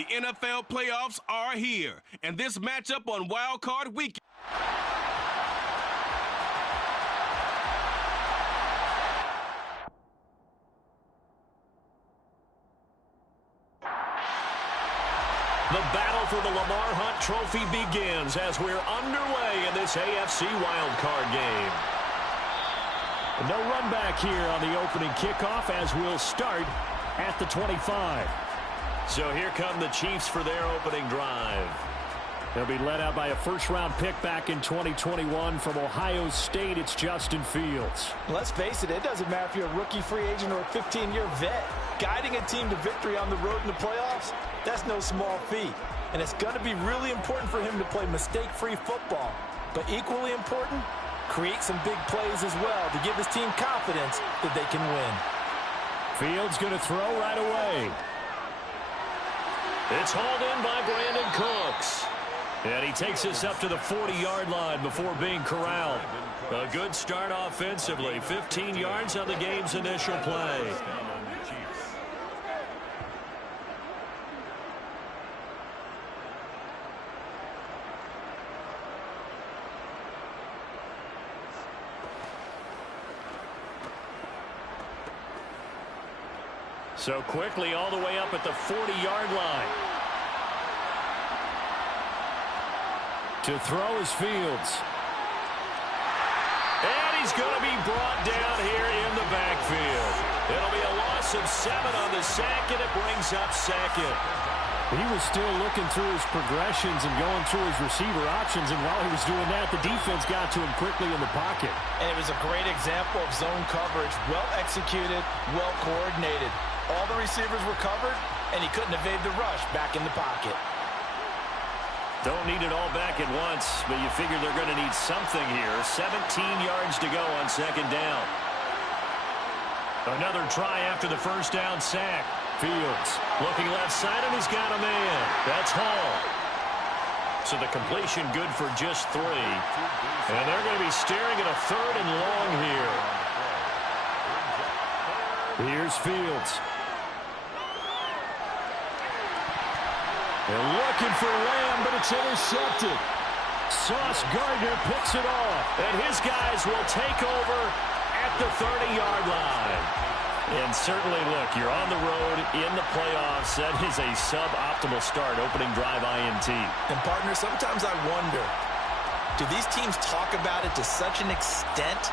The NFL playoffs are here, and this matchup on Wild Card Weekend. The battle for the Lamar Hunt Trophy begins as we're underway in this AFC wildcard game. No run back here on the opening kickoff as we'll start at the 25. So here come the Chiefs for their opening drive. They'll be led out by a first-round pick back in 2021 from Ohio State. It's Justin Fields. Let's face it, it doesn't matter if you're a rookie free agent or a 15-year vet. Guiding a team to victory on the road in the playoffs, that's no small feat. And it's going to be really important for him to play mistake-free football. But equally important, create some big plays as well to give his team confidence that they can win. Fields going to throw right away. It's hauled in by Brandon Cooks. And he takes us up to the 40-yard line before being corralled. A good start offensively. 15 yards on the game's initial play. So quickly all the way up at the 40-yard line. To throw is Fields. And he's going to be brought down here in the backfield. It'll be a loss of 7 on the sack, and it brings up second. He was still looking through his progressions and going through his receiver options, and while he was doing that, the defense got to him quickly in the pocket. And it was a great example of zone coverage. Well executed, well coordinated. All the receivers were covered, and he couldn't evade the rush back in the pocket. Don't need it all back at once, but you figure they're going to need something here. 17 yards to go on second down. Another try after the first down sack. Fields looking left side, and he's got a man. That's Hall. So the completion good for just 3. And they're going to be staring at a 3rd and long here. Here's Fields. They're looking for Lamb, but it's intercepted. Sauce Gardner picks it off. And his guys will take over at the 30-yard line. And certainly, look, you're on the road in the playoffs. That is a suboptimal start, opening drive INT. And, partner, sometimes I wonder, do these teams talk about it to such an extent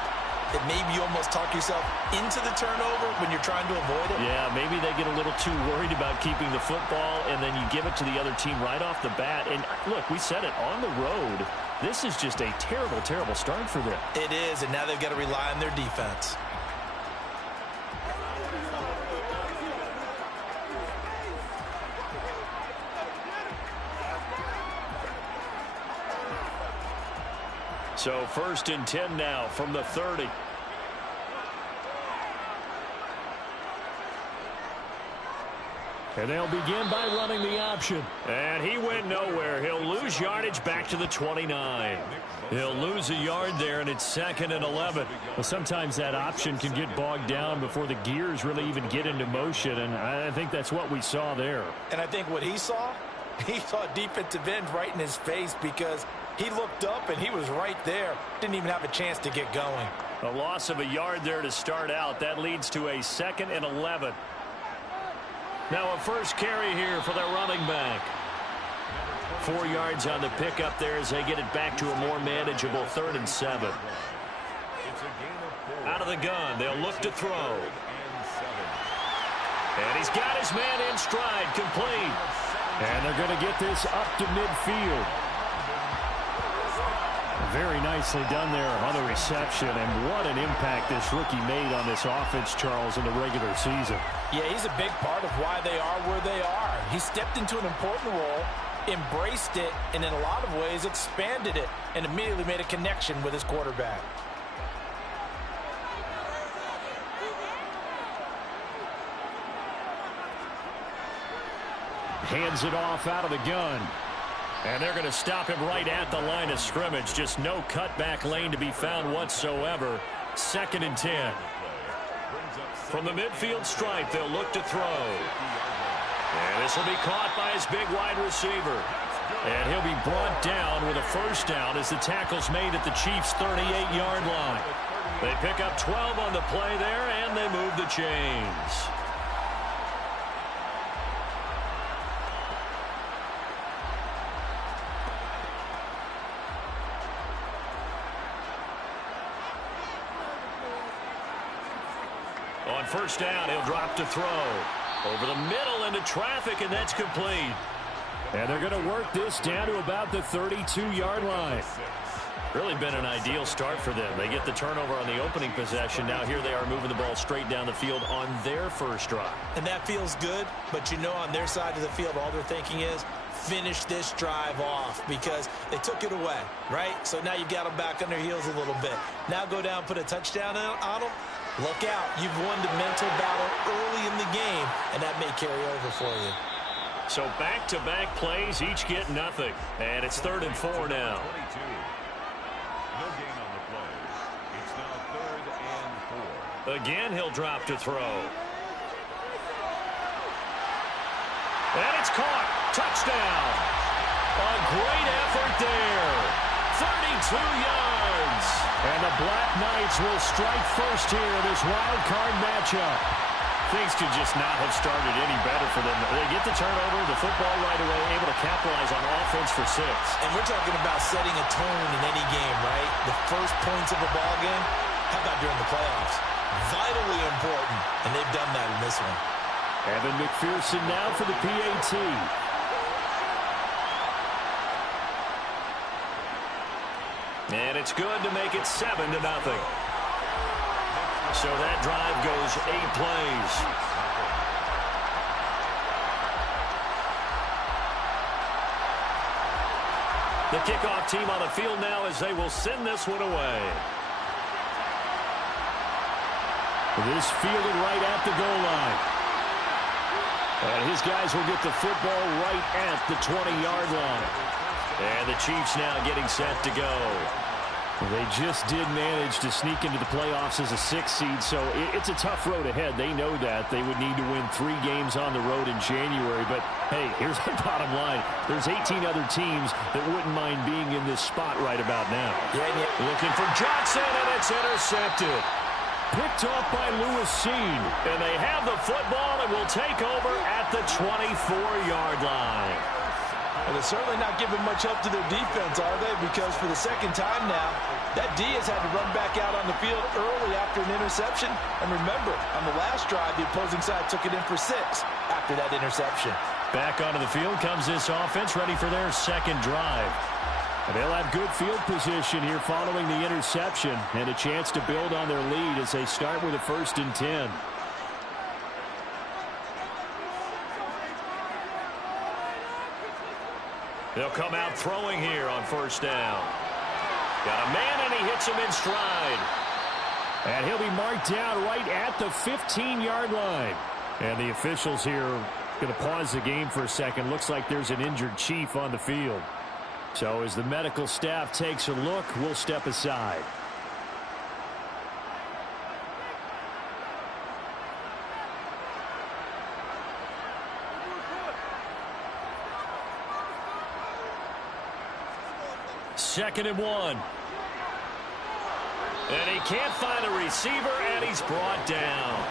that maybe you almost talk yourself into the turnover when you're trying to avoid it? Yeah, maybe they get a little too worried about keeping the football, and then you give it to the other team right off the bat. And, look, we said it, on the road, this is just a terrible, terrible start for them. It is, and now they've got to rely on their defense. So 1st and 10 now from the 30. And they'll begin by running the option. And he went nowhere. He'll lose yardage back to the 29. He'll lose a yard there, and it's 2nd and 11. Well, sometimes that option can get bogged down before the gears really even get into motion, and I think that's what we saw there. And I think what he saw defensive end right in his face, because he looked up and he was right there. Didn't even have a chance to get going. A loss of a yard there to start out. That leads to a 2nd and 11. Now a first carry here for their running back. 4 yards on the pickup there as they get it back to a more manageable 3rd and 7. Out of the gun, they'll look to throw. And he's got his man in stride, complete. And they're going to get this up to midfield. Very nicely done there on the reception, and what an impact this rookie made on this offense, Charles, in the regular season. Yeah, he's a big part of why they are where they are. He stepped into an important role, embraced it, and in a lot of ways expanded it, and immediately made a connection with his quarterback. Hands it off out of the gun. And they're going to stop him right at the line of scrimmage. Just no cutback lane to be found whatsoever. 2nd and 10. From the midfield stripe, they'll look to throw. And this will be caught by his big wide receiver. And he'll be brought down with a first down as the tackle's made at the Chiefs' 38-yard line. They pick up 12 on the play there, and they move the chains. On first down, he'll drop to throw. Over the middle into traffic, and that's complete. And they're going to work this down to about the 32-yard line. Really been an ideal start for them. They get the turnover on the opening possession. Now here they are moving the ball straight down the field on their first drive. And that feels good, but you know on their side of the field, all they're thinking is finish this drive off because they took it away, right? So now you've got them back on their heels a little bit. Now go down, put a touchdown on them. Look out. You've won the mental battle early in the game, and that may carry over for you. So back-to-back plays, each get nothing. And it's 3rd and 4 now. No gain on the play. It's now 3rd and 4. Again, he'll drop to throw. And it's caught. Touchdown. A great effort there. 32 yards. And the Black Knights will strike first here in this wild card matchup. Things could just not have started any better for them. They get the turnover, the football right away, able to capitalize on offense for 6. And we're talking about setting a tone in any game, right? The first points of a ball game, how about during the playoffs? Vitally important, and they've done that in this one. Evan McPherson now for the PAT. And it's good to make it 7-0. So that drive goes 8 plays. The kickoff team on the field now as they will send this one away. This fielded right at the goal line. And his guys will get the football right at the 20-yard line. And the Chiefs now getting set to go. They just did manage to sneak into the playoffs as a 6th seed, so it's a tough road ahead. They know that. They would need to win 3 games on the road in January. But, hey, here's the bottom line. There's 18 other teams that wouldn't mind being in this spot right about now. Yeah. Looking for Johnson, and it's intercepted. Picked off by Lewis Seen. And they have the football and will take over at the 24-yard line. And they're certainly not giving much up to their defense, are they? Because for the second time now, that D has had to run back out on the field early after an interception. And remember, on the last drive, the opposing side took it in for 6 after that interception. Back onto the field comes this offense, ready for their second drive. And they'll have good field position here following the interception and a chance to build on their lead as they start with a 1st and 10. They'll come out throwing here on first down. Got a man, and he hits him in stride. And he'll be marked down right at the 15-yard line. And the officials here are going to pause the game for a second. Looks like there's an injured Chief on the field. So as the medical staff takes a look, we'll step aside. Second and 1. And he can't find a receiver, and he's brought down.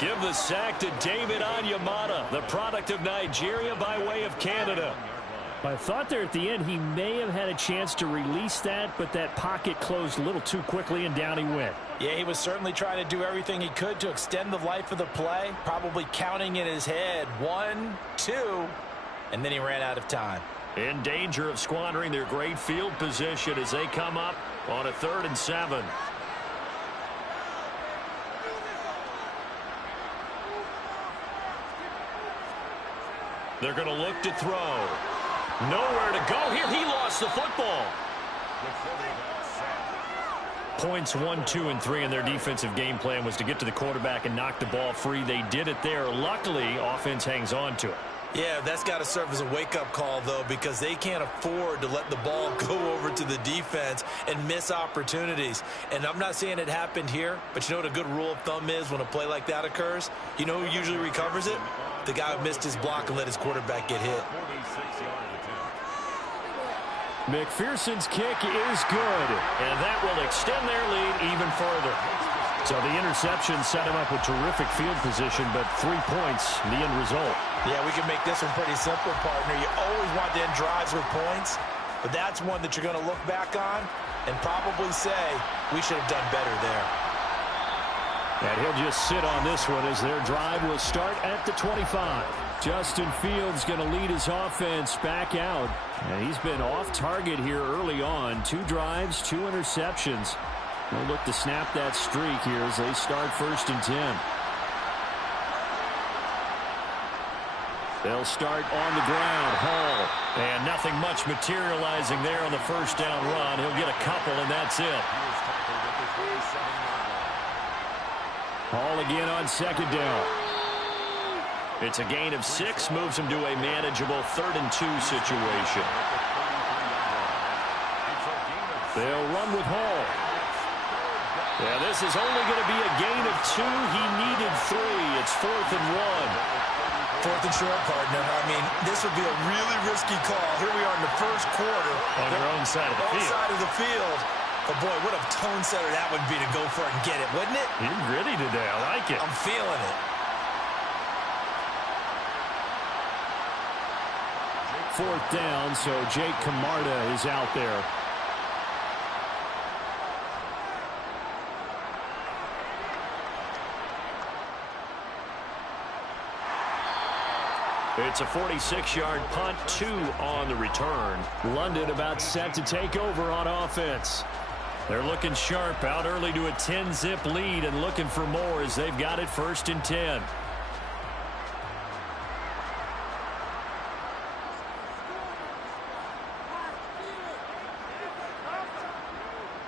Give the sack to David Onyemata, the product of Nigeria by way of Canada. I thought there at the end he may have had a chance to release that, but that pocket closed a little too quickly, and down he went. Yeah, he was certainly trying to do everything he could to extend the life of the play, probably counting in his head 1, 2, and then he ran out of time. In danger of squandering their great field position as they come up on a 3rd and 7. They're going to look to throw. Nowhere to go here. He lost the football. Points 1, 2, and 3 in their defensive game plan was to get to the quarterback and knock the ball free. They did it there. Luckily, offense hangs on to it. Yeah, that's got to serve as a wake-up call, though, because they can't afford to let the ball go over to the defense and miss opportunities. And I'm not saying it happened here, but you know what a good rule of thumb is when a play like that occurs? You know who usually recovers it? The guy who missed his block and let his quarterback get hit. McPherson's kick is good, and that will extend their lead even further. So the interception set him up with terrific field position, but 3 points, the end result. Yeah, we can make this one pretty simple, partner. You always want to end drives with points, but that's one that you're going to look back on and probably say, we should have done better there. And he'll just sit on this one as their drive will start at the 25. Justin Fields going to lead his offense back out. And he's been off target here early on. 2 drives, 2 interceptions. They'll look to snap that streak here as they start 1st and 10. They'll start on the ground. Hall. And nothing much materializing there on the 1st down run. He'll get a couple, and that's it. Hall again on 2nd down. It's a gain of 6, moves him to a manageable 3rd and 2 situation. They'll run with Hall. Yeah, this is only going to be a gain of 2. He needed 3. It's 4th and 1. 4th and short, partner. I mean, this would be a really risky call. Here we are in the 1st quarter. On their own side of the field. Side of the field. But, boy, what a tone setter that would be to go for it and get it, wouldn't it? You're gritty today. I like it. I'm feeling it. 4th down, so Jake Camarda is out there. It's a 46-yard punt, 2 on the return. London about set to take over on offense. They're looking sharp, out early to a 10-zip lead and looking for more as they've got it 1st and 10.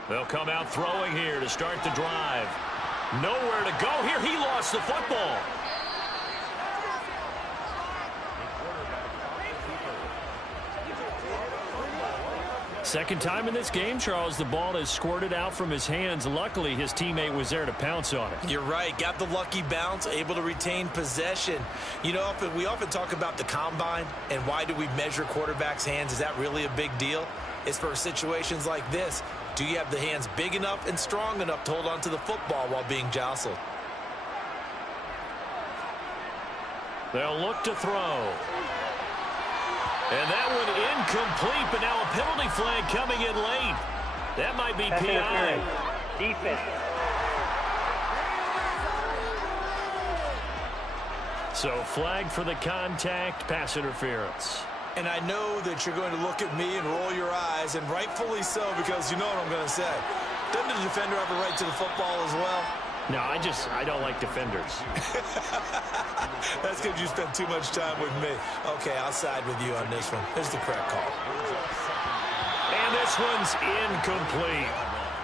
They'll come out throwing here to start the drive. Nowhere to go here. He lost the football. Second time in this game, Charles, the ball has squirted out from his hands. Luckily, his teammate was there to pounce on it. You're right. Got the lucky bounce, able to retain possession. You know, we often talk about the combine and why do we measure quarterbacks' hands. Is that really a big deal? It's for situations like this. Do you have the hands big enough and strong enough to hold on to the football while being jostled? They'll look to throw. And that one incomplete, but now a penalty flag coming in late. That might be PI. Defense. So flag for the contact, pass interference. And I know that you're going to look at me and roll your eyes, and rightfully so, because you know what I'm going to say. Doesn't the defender have a right to the football as well? No, I don't like defenders. That's because you spent too much time with me. Okay, I'll side with you on this one. Here's the correct call. And this one's incomplete.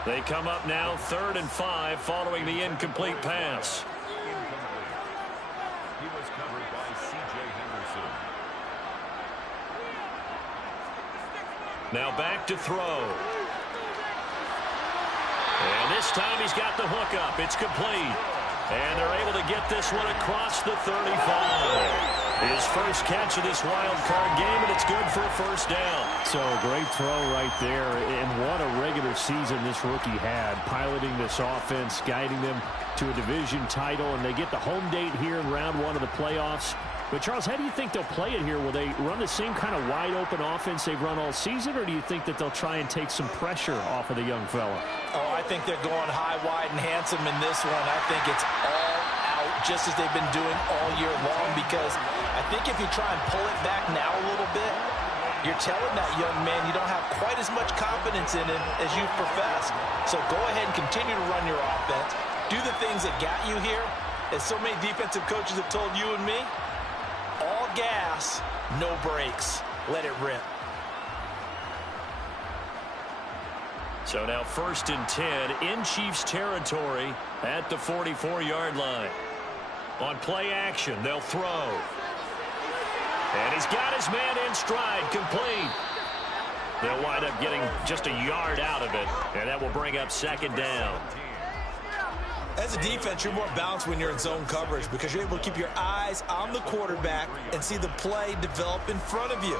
They come up now 3rd and 5 following the incomplete pass. He was covered by C.J. Henderson. Now back to throw. And this time he's got the hook up. It's complete. And they're able to get this one across the 35. His first catch of this wild card game, and it's good for a 1st down. So great throw right there. And what a regular season this rookie had, piloting this offense, guiding them to a division title, and they get the home date here in round 1 of the playoffs. But, Charles, how do you think they'll play it here? Will they run the same kind of wide-open offense they've run all season, or do you think that they'll try and take some pressure off of the young fella? Oh, I think they're going high, wide, and handsome in this one. I think it's all out, just as they've been doing all year long, because I think if you try and pull it back now a little bit, you're telling that young man you don't have quite as much confidence in him as you've professed. So go ahead and continue to run your offense. Do the things that got you here. As so many defensive coaches have told you and me, all gas, no brakes. Let it rip. So now 1st and 10 in Chiefs territory at the 44-yard line. On play action, they'll throw. And he's got his man in stride, complete. They'll wind up getting just a yard out of it, and that will bring up second down. As a defense, you're more balanced when you're in zone coverage because you're able to keep your eyes on the quarterback and see the play develop in front of you.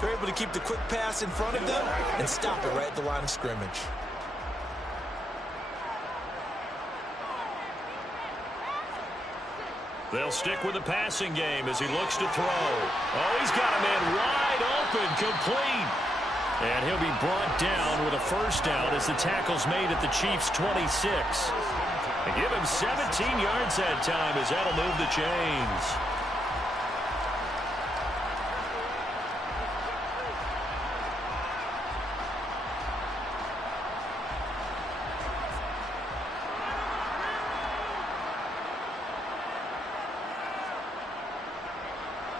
You're able to keep the quick pass in front of them and stop it right at the line of scrimmage. They'll stick with the passing game as he looks to throw. Oh, he's got a man wide open, complete. And he'll be brought down with a first down as the tackle's made at the Chiefs' 26. And give him 17 yards that time as that'll move the chains.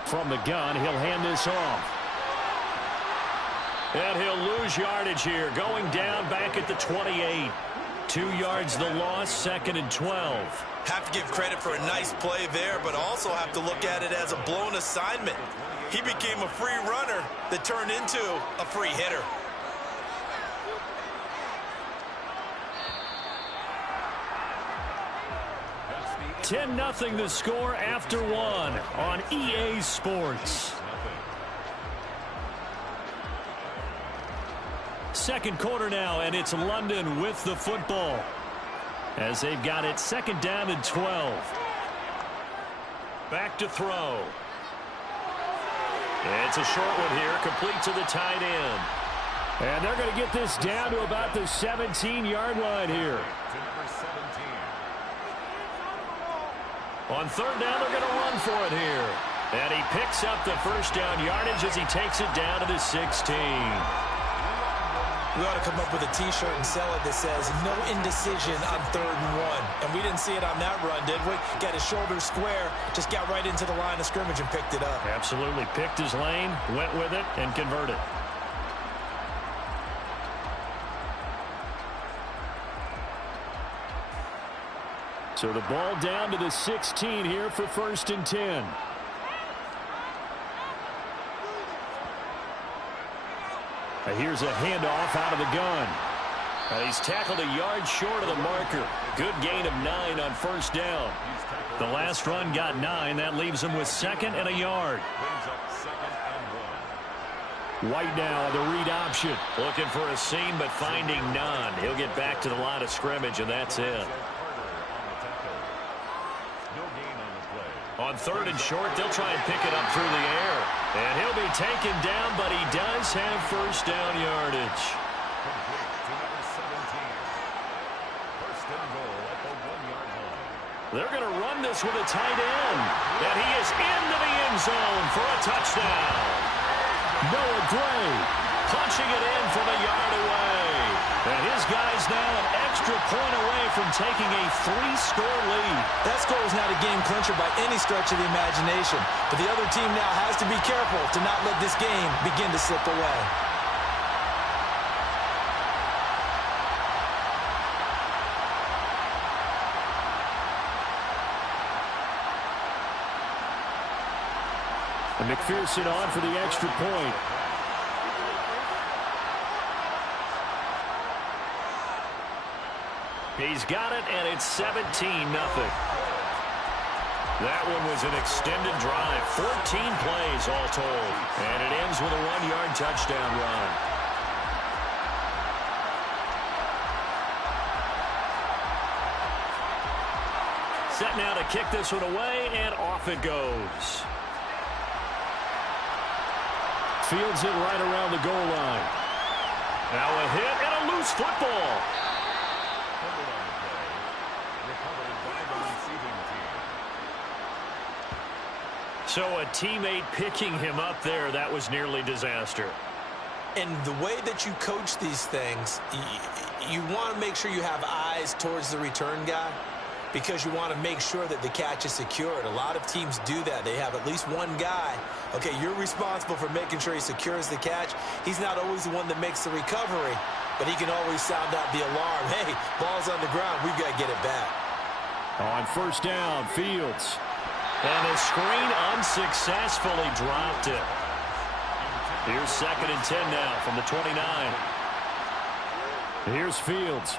From the gun, he'll hand this off. And he'll lose yardage here, going down back at the 28. 2 yards the loss, 2nd and 12. Have to give credit for a nice play there, but also have to look at it as a blown assignment. He became a free runner that turned into a free hitter. Ten 0 the score after one on EA Sports. Second quarter now, and it's London with the football as they've got it 2nd down and 12. Back to throw. It's a short one here, complete to the tight end. And they're going to get this down to about the 17-yard line here. On 3rd down, they're going to run for it here. And he picks up the first down yardage as he takes it down to the 16. We ought to come up with a T-shirt and sell it that says, no indecision on 3rd and 1. And we didn't see it on that run, did we? Got his shoulders square, just got right into the line of scrimmage and picked it up. Absolutely. Picked his lane, went with it, and converted. So the ball down to the 16 here for 1st and 10. Here's a handoff out of the gun. He's tackled a yard short of the marker. Good gain of 9 on 1st down. The last run got 9. That leaves him with 2nd and a yard. White now on the read option. Looking for a seam, but finding none. He'll get back to the line of scrimmage, and that's it. On 3rd and short, they'll try and pick it up through the air. And he'll be taken down, but he does have first down yardage. They're going to run this with a tight end. And he is into the end zone for a touchdown. Noah Gray punching it in from a yard away. And his guy's now an extra point away from taking a 3-score lead. That score is not a game clincher by any stretch of the imagination. But the other team now has to be careful to not let this game begin to slip away. And McPherson on for the extra point. He's got it, and it's 17-0. That one was an extended drive. 14 plays all told. And it ends with a 1-yard touchdown run. Set now to kick this one away, and off it goes. Fields it right around the goal line. Now a hit and a loose football. So a teammate picking him up there, that was nearly disaster. And the way that you coach these things, you want to make sure you have eyes towards the return guy because you want to make sure that the catch is secured. A lot of teams do that. They have at least one guy. Okay, you're responsible for making sure he secures the catch. He's not always the one that makes the recovery, but he can always sound out the alarm. Hey, ball's on the ground. We've got to get it back. On 1st down, Fields. And the screen unsuccessfully dropped it. Here's 2nd and 10 now from the 29. Here's Fields.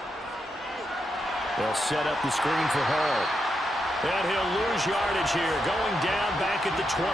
They'll set up the screen for Hall. And he'll lose yardage here, going down back at the 28.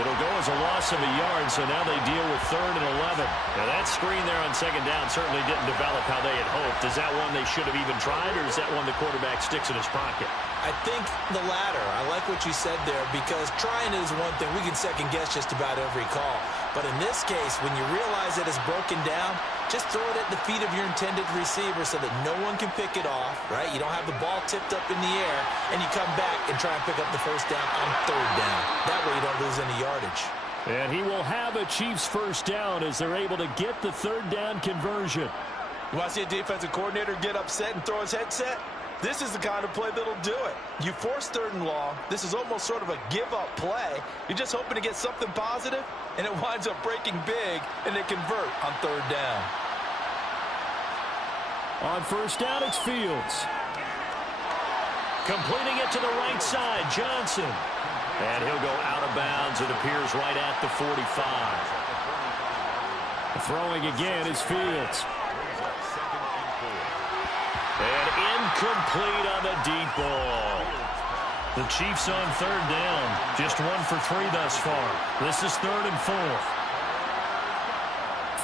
It'll go as a loss of a yard, so now they deal with 3rd and 11. Now that screen there on 2nd down certainly didn't develop how they had hoped. Is that one they should have even tried, or is that one the quarterback sticks in his pocket? I think the latter. I like what you said there, because trying is one thing. We can second-guess just about every call. But in this case, when you realize that it's broken down, just throw it at the feet of your intended receiver so that no one can pick it off, right? You don't have the ball tipped up in the air, and you come back and try and pick up the 1st down on 3rd down. That way you don't lose any yardage. And he will have a Chiefs 1st down as they're able to get the 3rd down conversion. You want to see a defensive coordinator get upset and throw his headset? This is the kind of play that'll do it. You force 3rd and long. This is almost sort of a give-up play. You're just hoping to get something positive, and it winds up breaking big, and they convert on 3rd down. On 1st down, it's Fields. Completing it to the right side, Johnson. And he'll go out of bounds, it appears, right at the 45. Throwing again is Fields. And incomplete on the deep ball. The Chiefs on 3rd down. Just 1 for 3 thus far. This is 3rd and 4.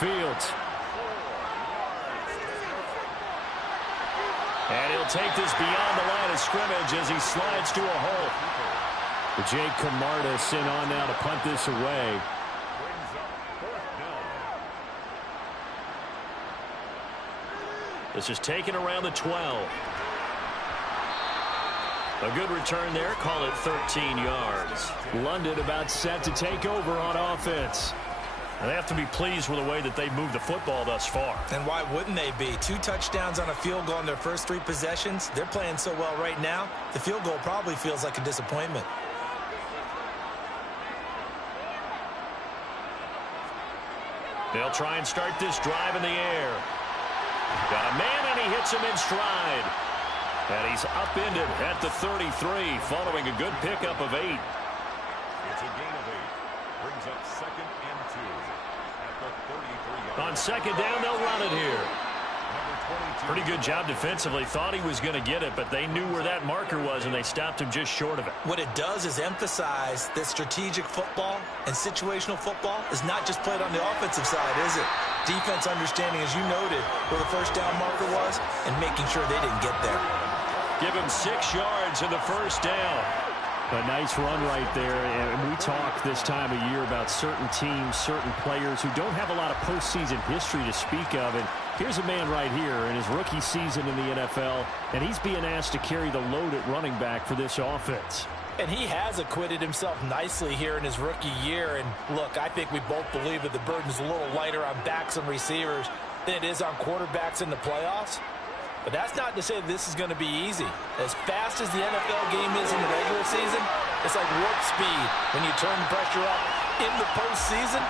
Fields. And he'll take this beyond the line of scrimmage as he slides to a hole. Jake Camarda sent on now to punt this away. This is taken around the 12. A good return there. Call it 13 yards. London about set to take over on offense. And they have to be pleased with the way that they've moved the football thus far. And why wouldn't they be? 2 touchdowns on a field goal in their first 3 possessions. They're playing so well right now, the field goal probably feels like a disappointment. They'll try and start this drive in the air. Got a man, and he hits him in stride. And he's upended at the 33, following a good pickup of 8. It's a gain of 8. Brings up 2nd and 2 at the 33-yard. On 2nd down, they'll run it here. Pretty good job defensively. Thought he was going to get it, but they knew where that marker was, and they stopped him just short of it. What it does is emphasize that strategic football and situational football is not just played on the offensive side, is it? Defense understanding, as you noted, where the 1st down marker was and making sure they didn't get there. Give him 6 yards in the 1st down. A nice run right there, and we talk this time of year about certain teams, certain players who don't have a lot of postseason history to speak of, and here's a man right here in his rookie season in the NFL, and he's being asked to carry the load at running back for this offense. And he has acquitted himself nicely here in his rookie year, and look, I think we both believe that the burden's a little lighter on backs and receivers than it is on quarterbacks in the playoffs. But that's not to say this is going to be easy. As fast as the NFL game is in the regular season, it's like warp speed when you turn the pressure up in the postseason.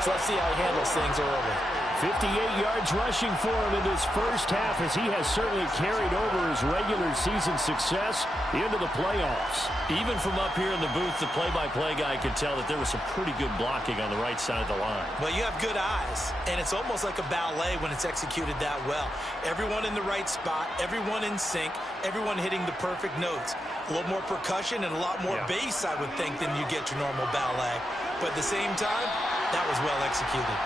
So let's see how he handles things early. 58 yards rushing for him in this 1st half, as he has certainly carried over his regular season success into the playoffs. Even from up here in the booth, the play-by-play guy could tell that there was some pretty good blocking on the right side of the line. Well, you have good eyes, and it's almost like a ballet when it's executed that well. Everyone in the right spot, everyone in sync, everyone hitting the perfect notes. A little more percussion and a lot more bass, I would think, than you get your normal ballet. But at the same time, that was well executed.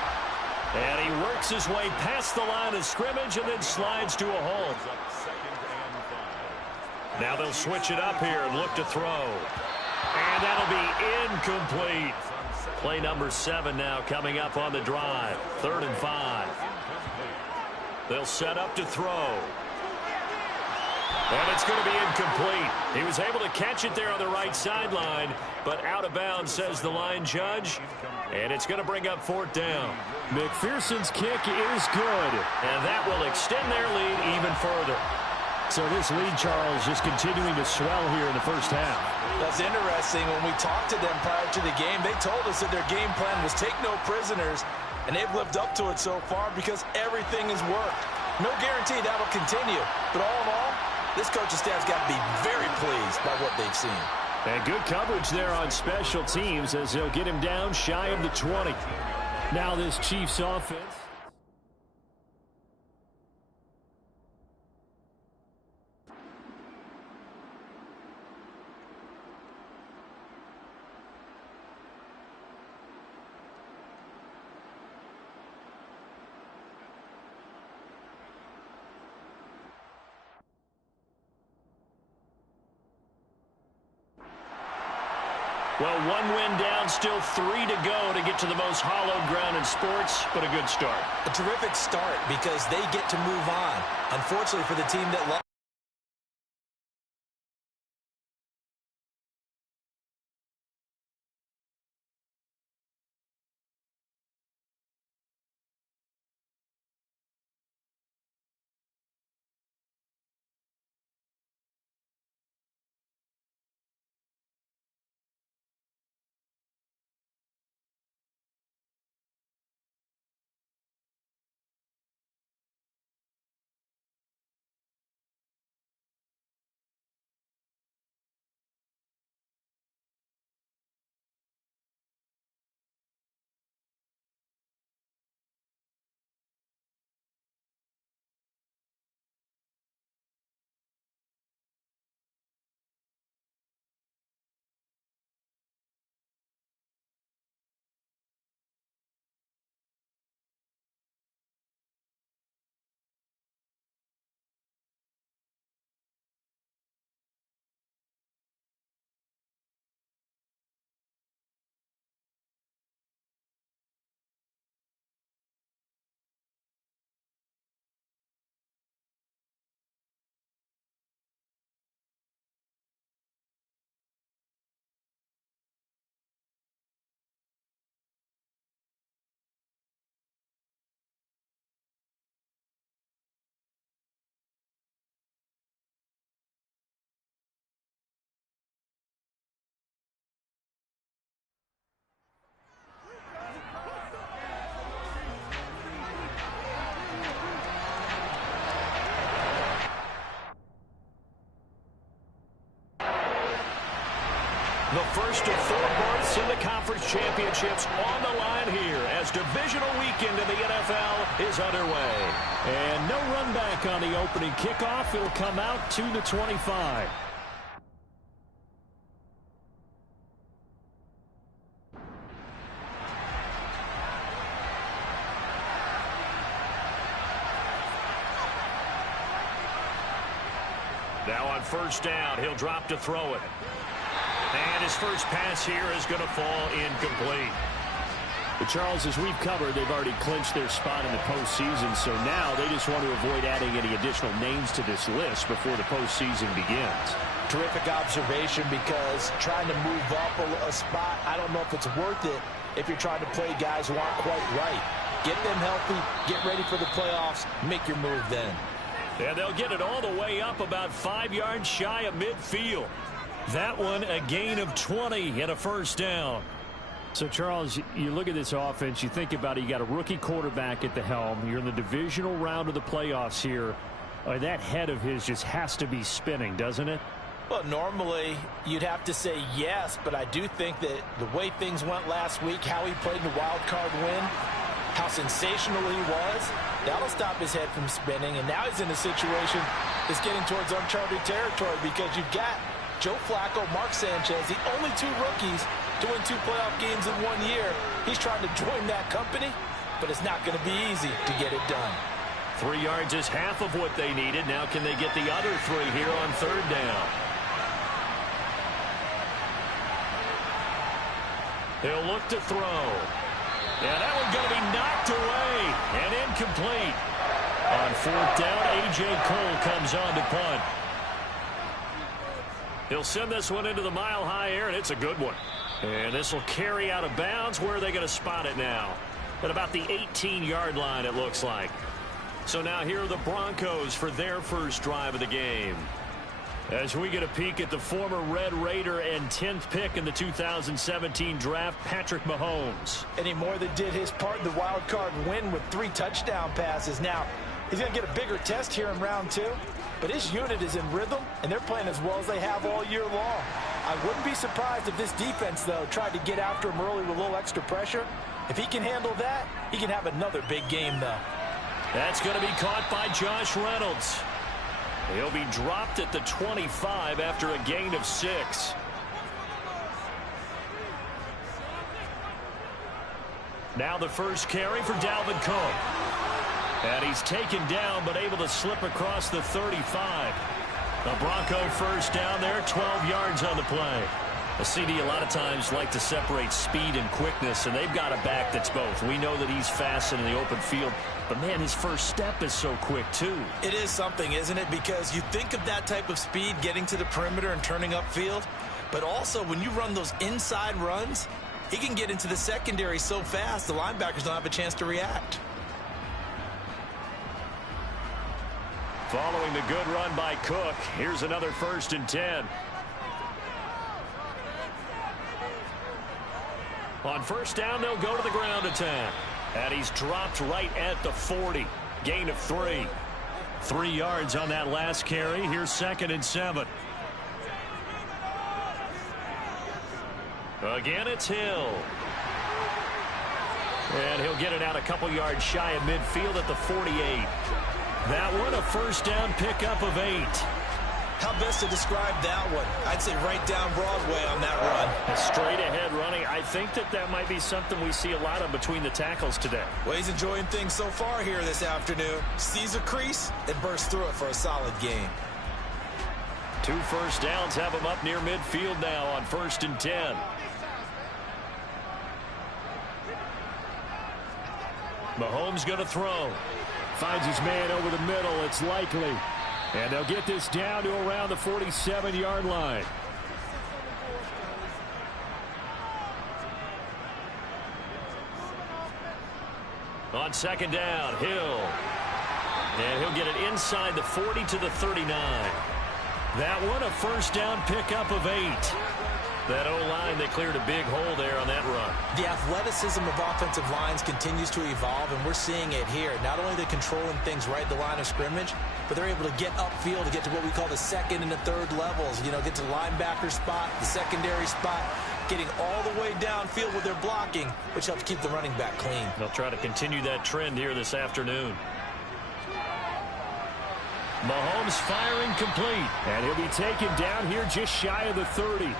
And he works his way past the line of scrimmage and then slides to a hole. Now they'll switch it up here and look to throw. And that'll be incomplete. Play number 7 now coming up on the drive. 3rd and 5. They'll set up to throw. And it's going to be incomplete. He was able to catch it there on the right sideline, but out of bounds, says the line judge. And it's going to bring up 4th down. McPherson's kick is good. And that will extend their lead even further. So this lead, Charles, just continuing to swell here in the 1st half. That's interesting. When we talked to them prior to the game, they told us that their game plan was take no prisoners, and they've lived up to it so far because everything has worked. No guarantee that will continue, but all in all, this coaching staff's got to be very pleased by what they've seen. And good coverage there on special teams as they'll get him down shy of the 20. Now this Chiefs offense. Well, one win down, still 3 to go to get to the most hallowed ground in sports, but a good start. A terrific start because they get to move on. Unfortunately for the team that lost. The first of 4 berths in the conference championships on the line here as divisional weekend in the NFL is underway. And no run back on the opening kickoff. It'll come out to the 25. Now on first down, he'll drop to throw it. And his first pass here is going to fall incomplete. But Charles, as we've covered, they've already clinched their spot in the postseason, so now they just want to avoid adding any additional names to this list before the postseason begins. Terrific observation because trying to move up a spot, I don't know if it's worth it if you're trying to play guys who aren't quite right. Get them healthy, get ready for the playoffs, make your move then. And they'll get it all the way up about 5 yards shy of midfield. That one a gain of 20 and a first down. So, Charles, you look at this offense, you think about it, you got a rookie quarterback at the helm. You're in the divisional round of the playoffs here. That head of his just has to be spinning, doesn't it? Well, normally you'd have to say yes, but I do think that the way things went last week, how he played in the wild card win, how sensational he was, that'll stop his head from spinning. And now he's in a situation that's getting towards uncharted territory because you've got Joe Flacco, Mark Sanchez, the only 2 rookies to win 2 playoff games in 1 year. He's trying to join that company, but it's not going to be easy to get it done. 3 yards is half of what they needed. Now can they get the other 3 here on third down? He'll look to throw. And that one's going to be knocked away and incomplete. On fourth down, A.J. Cole comes on to punt. He'll send this one into the mile-high air, and it's a good one. And this will carry out of bounds. Where are they going to spot it now? At about the 18-yard line, it looks like. So now here are the Broncos for their first drive of the game. As we get a peek at the former Red Raider and 10th pick in the 2017 draft, Patrick Mahomes. And he more than did his part in the wild card win with 3 touchdown passes. Now, he's going to get a bigger test here in round 2. But his unit is in rhythm, and they're playing as well as they have all year long. I wouldn't be surprised if this defense, though, tried to get after him early with a little extra pressure. If he can handle that, he can have another big game, though. That's going to be caught by Josh Reynolds. He'll be dropped at the 25 after a gain of 6. Now the first carry for Dalvin Cook. And he's taken down but able to slip across the 35. The Bronco first down there, 12 yards on the play. A CD a lot of times like to separate speed and quickness, and they've got a back that's both. We know that he's fast in the open field, but, man, his first step is so quick, too. It is something, isn't it? Because you think of that type of speed getting to the perimeter and turning upfield, but also when you run those inside runs, he can get into the secondary so fast the linebackers don't have a chance to react. Following the good run by Cook, here's another 1st and 10. On first down, they'll go to the ground attack. And he's dropped right at the 40. Gain of 3. 3 yards on that last carry. Here's 2nd and 7. Again, it's Hill. And he'll get it out a couple yards shy of midfield at the 48. That one, a first down pickup of 8. How best to describe that one? I'd say right down Broadway on that run. A straight ahead running. I think that might be something we see a lot of between the tackles today. Well, he's enjoying things so far here this afternoon. Sees a crease and bursts through it for a solid game. 2 first downs have him up near midfield now on 1st and 10. Mahomes going to throw. Finds his man over the middle. It's likely. And they'll get this down to around the 47-yard line. On 2nd down, Hill. And he'll get it inside the 40 to the 39. That one, a first down pickup of 8. That O-line, they cleared a big hole there on that run. The athleticism of offensive lines continues to evolve, and we're seeing it here. Not only are they controlling things right at the line of scrimmage, but they're able to get upfield to get to what we call the 2nd and the 3rd levels. You know, get to the linebacker spot, the secondary spot, getting all the way downfield with their blocking, which helps keep the running back clean. They'll try to continue that trend here this afternoon. Mahomes firing complete. And he'll be taken down here just shy of the 30.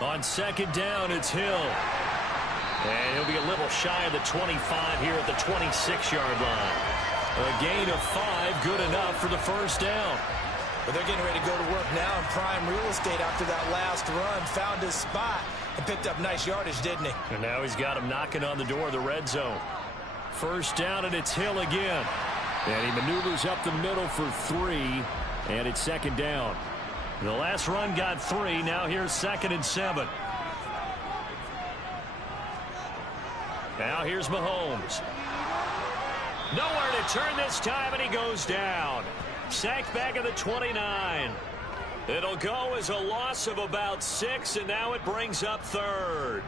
On 2nd down, it's Hill. And he'll be a little shy of the 25 here at the 26-yard line. A gain of 5, good enough for the first down. But they're getting ready to go to work now in prime real estate after that last run. Found his spot and picked up nice yardage, didn't he? And now he's got him knocking on the door of the red zone. First down, and it's Hill again. And he maneuvers up the middle for 3, and it's 2nd down. The last run got 3. Now here's 2nd and 7. Now here's Mahomes. Nowhere to turn this time, and he goes down. Sacked back at the 29. It'll go as a loss of about 6, and now it brings up 3rd.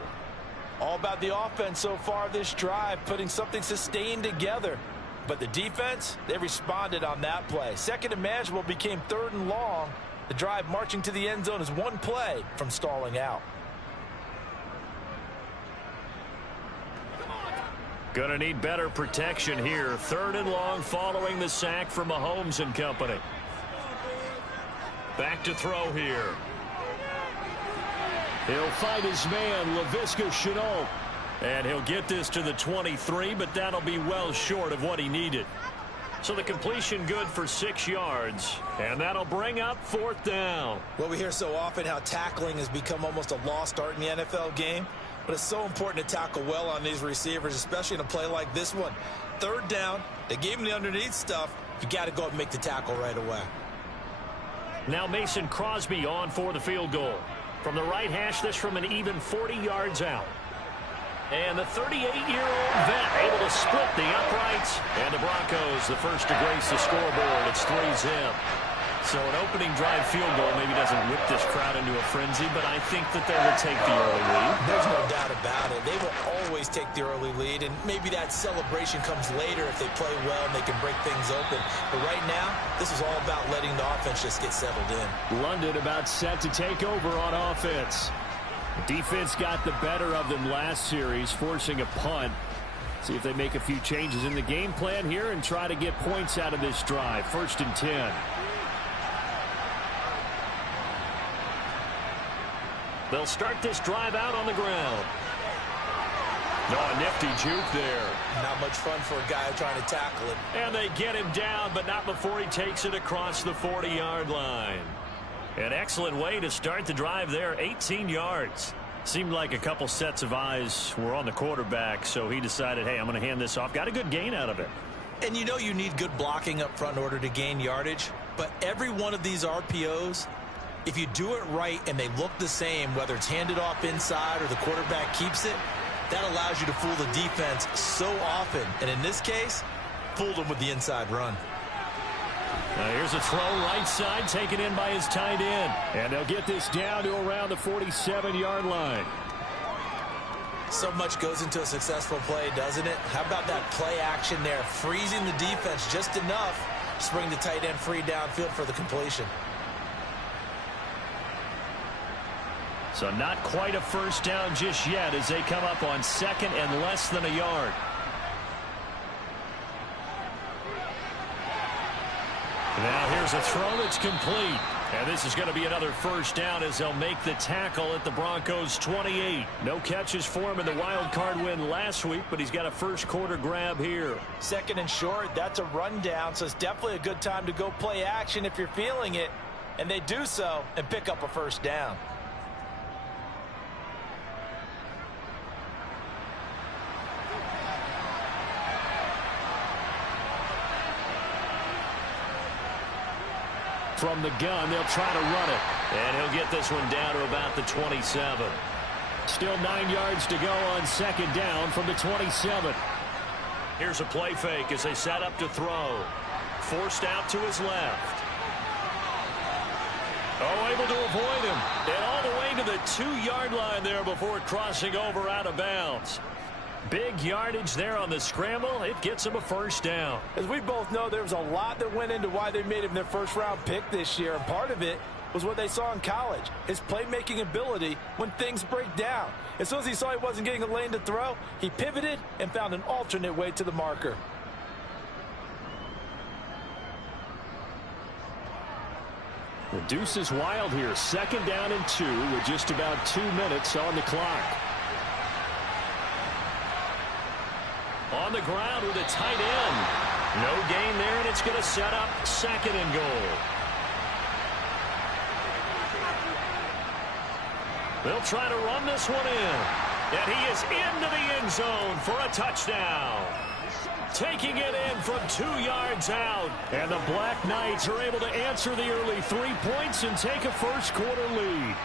All about the offense so far this drive, putting something sustained together. But the defense, they responded on that play. 2nd and manageable became 3rd and long. The drive marching to the end zone is one play from stalling out. Gonna need better protection here. 3rd and long following the sack from Mahomes and company. Back to throw here. He'll find his man, Laviska Shenault. And he'll get this to the 23, but that'll be well short of what he needed. So the completion good for 6 yards, and that'll bring up 4th down. Well, we hear so often how tackling has become almost a lost art in the NFL game, but it's so important to tackle well on these receivers, especially in a play like this one. 3rd down, they gave him the underneath stuff. You got to go and make the tackle right away. Now Mason Crosby on for the field goal. From the right hash, this from an even 40 yards out. And the 38-year-old vet able to split the uprights. And the Broncos, the first to grace the scoreboard. It's 3-zip. So an opening drive field goal maybe doesn't whip this crowd into a frenzy, but I think that they will take the early lead. There's no doubt about it. They will always take the early lead, and maybe that celebration comes later if they play well and they can break things open. But right now, this is all about letting the offense just get settled in. London about set to take over on offense. Defense got the better of them last series, forcing a punt. See if they make a few changes in the game plan here and try to get points out of this drive. 1st and 10. They'll start this drive out on the ground. Oh, a nifty juke there. Not much fun for a guy trying to tackle it. And they get him down, but not before he takes it across the 40-yard line. An excellent way to start the drive there, 18 yards. Seemed like a couple sets of eyes were on the quarterback, so he decided, hey, I'm going to hand this off. Got a good gain out of it. And you know you need good blocking up front in order to gain yardage, but every one of these RPOs, if you do it right and they look the same, whether it's handed off inside or the quarterback keeps it, that allows you to fool the defense so often. And in this case, fooled them with the inside run. Now here's a throw right side, taken in by his tight end. And they'll get this down to around the 47-yard line. So much goes into a successful play, doesn't it? How about that play action there, freezing the defense just enough to bring the tight end free downfield for the completion. So not quite a first down just yet as they come up on 2nd and less than a yard. Now here's a throw that's complete. And this is going to be another first down as they'll make the tackle at the Broncos' 28. No catches for him in the wild card win last week, but he's got a first quarter grab here. 2nd and short, that's a rundown, so it's definitely a good time to go play action if you're feeling it. And they do so and pick up a first down. From the gun, they'll try to run it. And he'll get this one down to about the 27. Still 9 yards to go on 2nd down from the 27. Here's a play fake as they set up to throw. Forced out to his left. Oh, able to avoid him. And all the way to the 2-yard line there before crossing over out of bounds. Big yardage there on the scramble. It gets him a first down. As we both know, there was a lot that went into why they made him their first-round pick this year. And part of it was what they saw in college, his playmaking ability when things break down. As soon as he saw he wasn't getting a lane to throw, he pivoted and found an alternate way to the marker. The deuce is wild here. 2nd down and 2 with just about 2 minutes on the clock. On the ground with a tight end. No gain there, and it's going to set up 2nd and goal. They'll try to run this one in. And he is into the end zone for a touchdown. Taking it in from 2 yards out. And the Black Knights are able to answer the early 3 points and take a first quarter lead.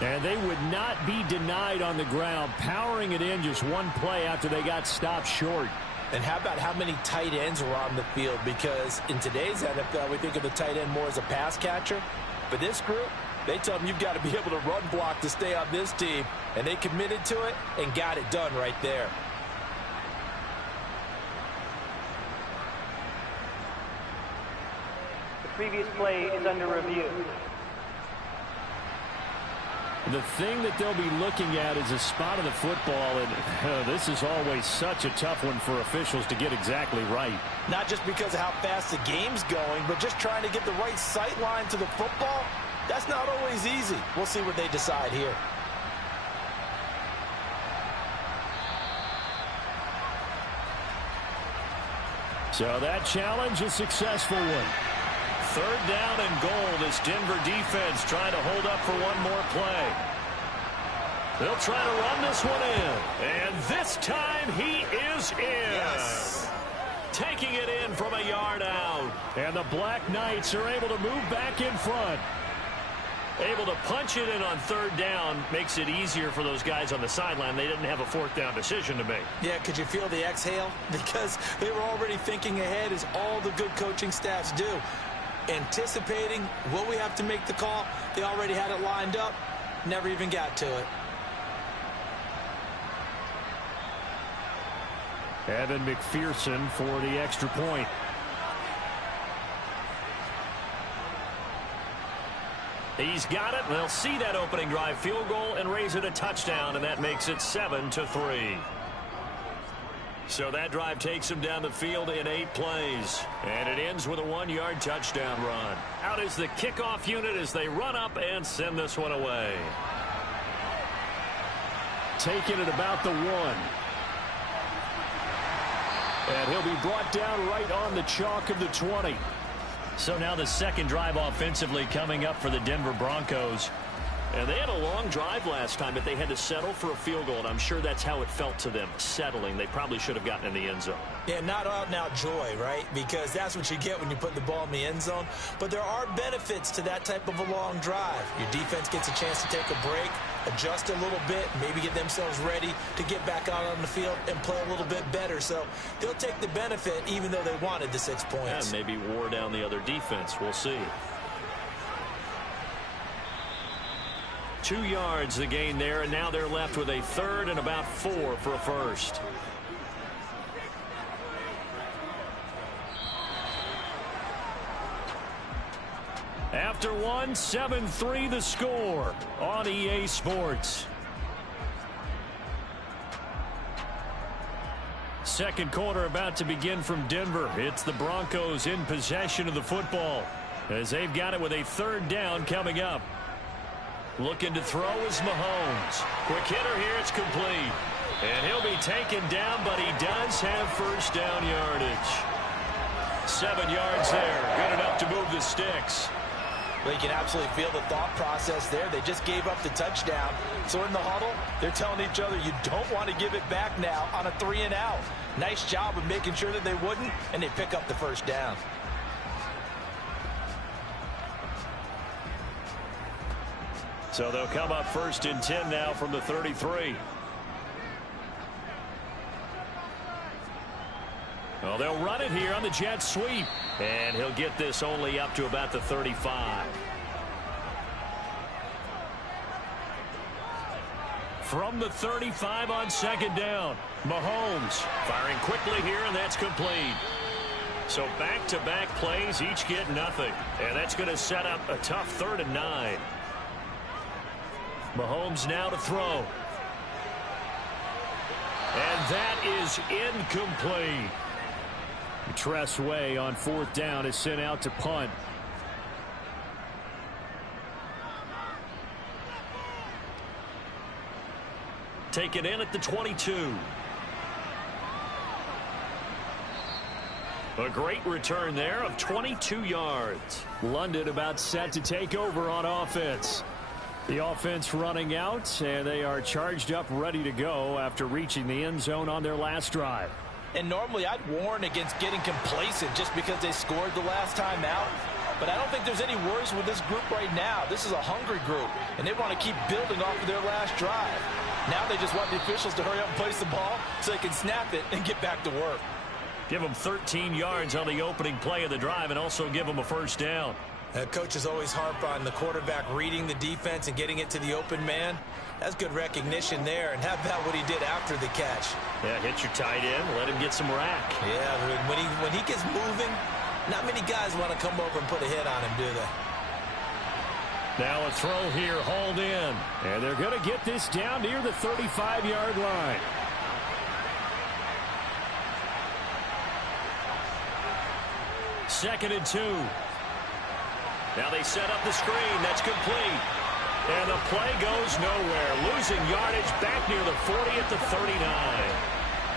And they would not be denied on the ground, powering it in just one play after they got stopped short. And how about how many tight ends were on the field? Because in today's NFL, we think of the tight end more as a pass catcher. But this group, they tell them you've got to be able to run block to stay on this team. And they committed to it and got it done right there. The previous play is under review. The thing that they'll be looking at is a spot of the football, and this is always such a tough one for officials to get exactly right. Not just because of how fast the game's going, but just trying to get the right sight line to the football. That's not always easy. We'll see what they decide here. So that challenge, a successful one. 3rd down and goal. This Denver defense trying to hold up for one more play. They'll try to run this one in. And this time he is in. Yes. Taking it in from a yard out. And the Black Knights are able to move back in front. Able to punch it in on 3rd down makes it easier for those guys on the sideline. They didn't have a 4th down decision to make. Yeah, could you feel the exhale? Because they were already thinking ahead, as all the good coaching staffs do. Anticipating, will we have to make the call? They already had it lined up, never even got to it. Evan McPherson for the extra point. He's got it. They'll see that opening drive field goal and raise it a touchdown, and that makes it 7-3. So that drive takes him down the field in 8 plays. And it ends with a 1-yard touchdown run. Out is the kickoff unit as they run up and send this one away. Taking it about the 1. And he'll be brought down right on the chalk of the 20. So now the second drive offensively coming up for the Denver Broncos. And they had a long drive last time, but they had to settle for a field goal, and I'm sure that's how it felt to them, settling. They probably should have gotten in the end zone. Yeah, not out-and-out joy, right? Because that's what you get when you put the ball in the end zone. But there are benefits to that type of a long drive. Your defense gets a chance to take a break, adjust a little bit, maybe get themselves ready to get back out on the field and play a little bit better. So they'll take the benefit even though they wanted the 6 points. And maybe wore down the other defense. We'll see. 2 yards the gain there, and now they're left with a third and about 4 for a first. After 1, 7-3 the score on EA Sports. Second quarter about to begin from Denver. It's the Broncos in possession of the football as they've got it with a third down coming up. Looking to throw is Mahomes. Quick hitter here, it's complete. And he'll be taken down, but he does have first down yardage. 7 yards there, good enough to move the sticks. Well, you can absolutely feel the thought process there. They just gave up the touchdown. So in the huddle, they're telling each other, you don't want to give it back now on a 3-and-out. Nice job of making sure that they wouldn't, and they pick up the first down. So they'll come up first and 10 now from the 33. Well, they'll run it here on the jet sweep. And he'll get this only up to about the 35. From the 35 on second down. Mahomes firing quickly here, and that's complete. So back-to-back plays, each get nothing. And that's going to set up a tough 3rd and 9. Mahomes now to throw. And that is incomplete. Tress Way on 4th down is sent out to punt. Taken in at the 22. A great return there of 22 yards. London about set to take over on offense. The offense running out, and they are charged up, ready to go after reaching the end zone on their last drive. And normally I'd warn against getting complacent just because they scored the last time out. But I don't think there's any worries with this group right now. This is a hungry group, and they want to keep building off of their last drive. Now they just want the officials to hurry up and place the ball so they can snap it and get back to work. Give them 13 yards on the opening play of the drive and also give them a first down. Coaches always harp on the quarterback reading the defense and getting it to the open man. That's good recognition there. And how about what he did after the catch? Yeah, hit your tight end, let him get some rack. Yeah, when he gets moving, not many guys want to come over and put a hit on him, do they? Now a throw here, hauled in. And they're going to get this down near the 35-yard line. Second and 2. Now they set up the screen. That's complete. And the play goes nowhere. Losing yardage back near the 40 at the 39.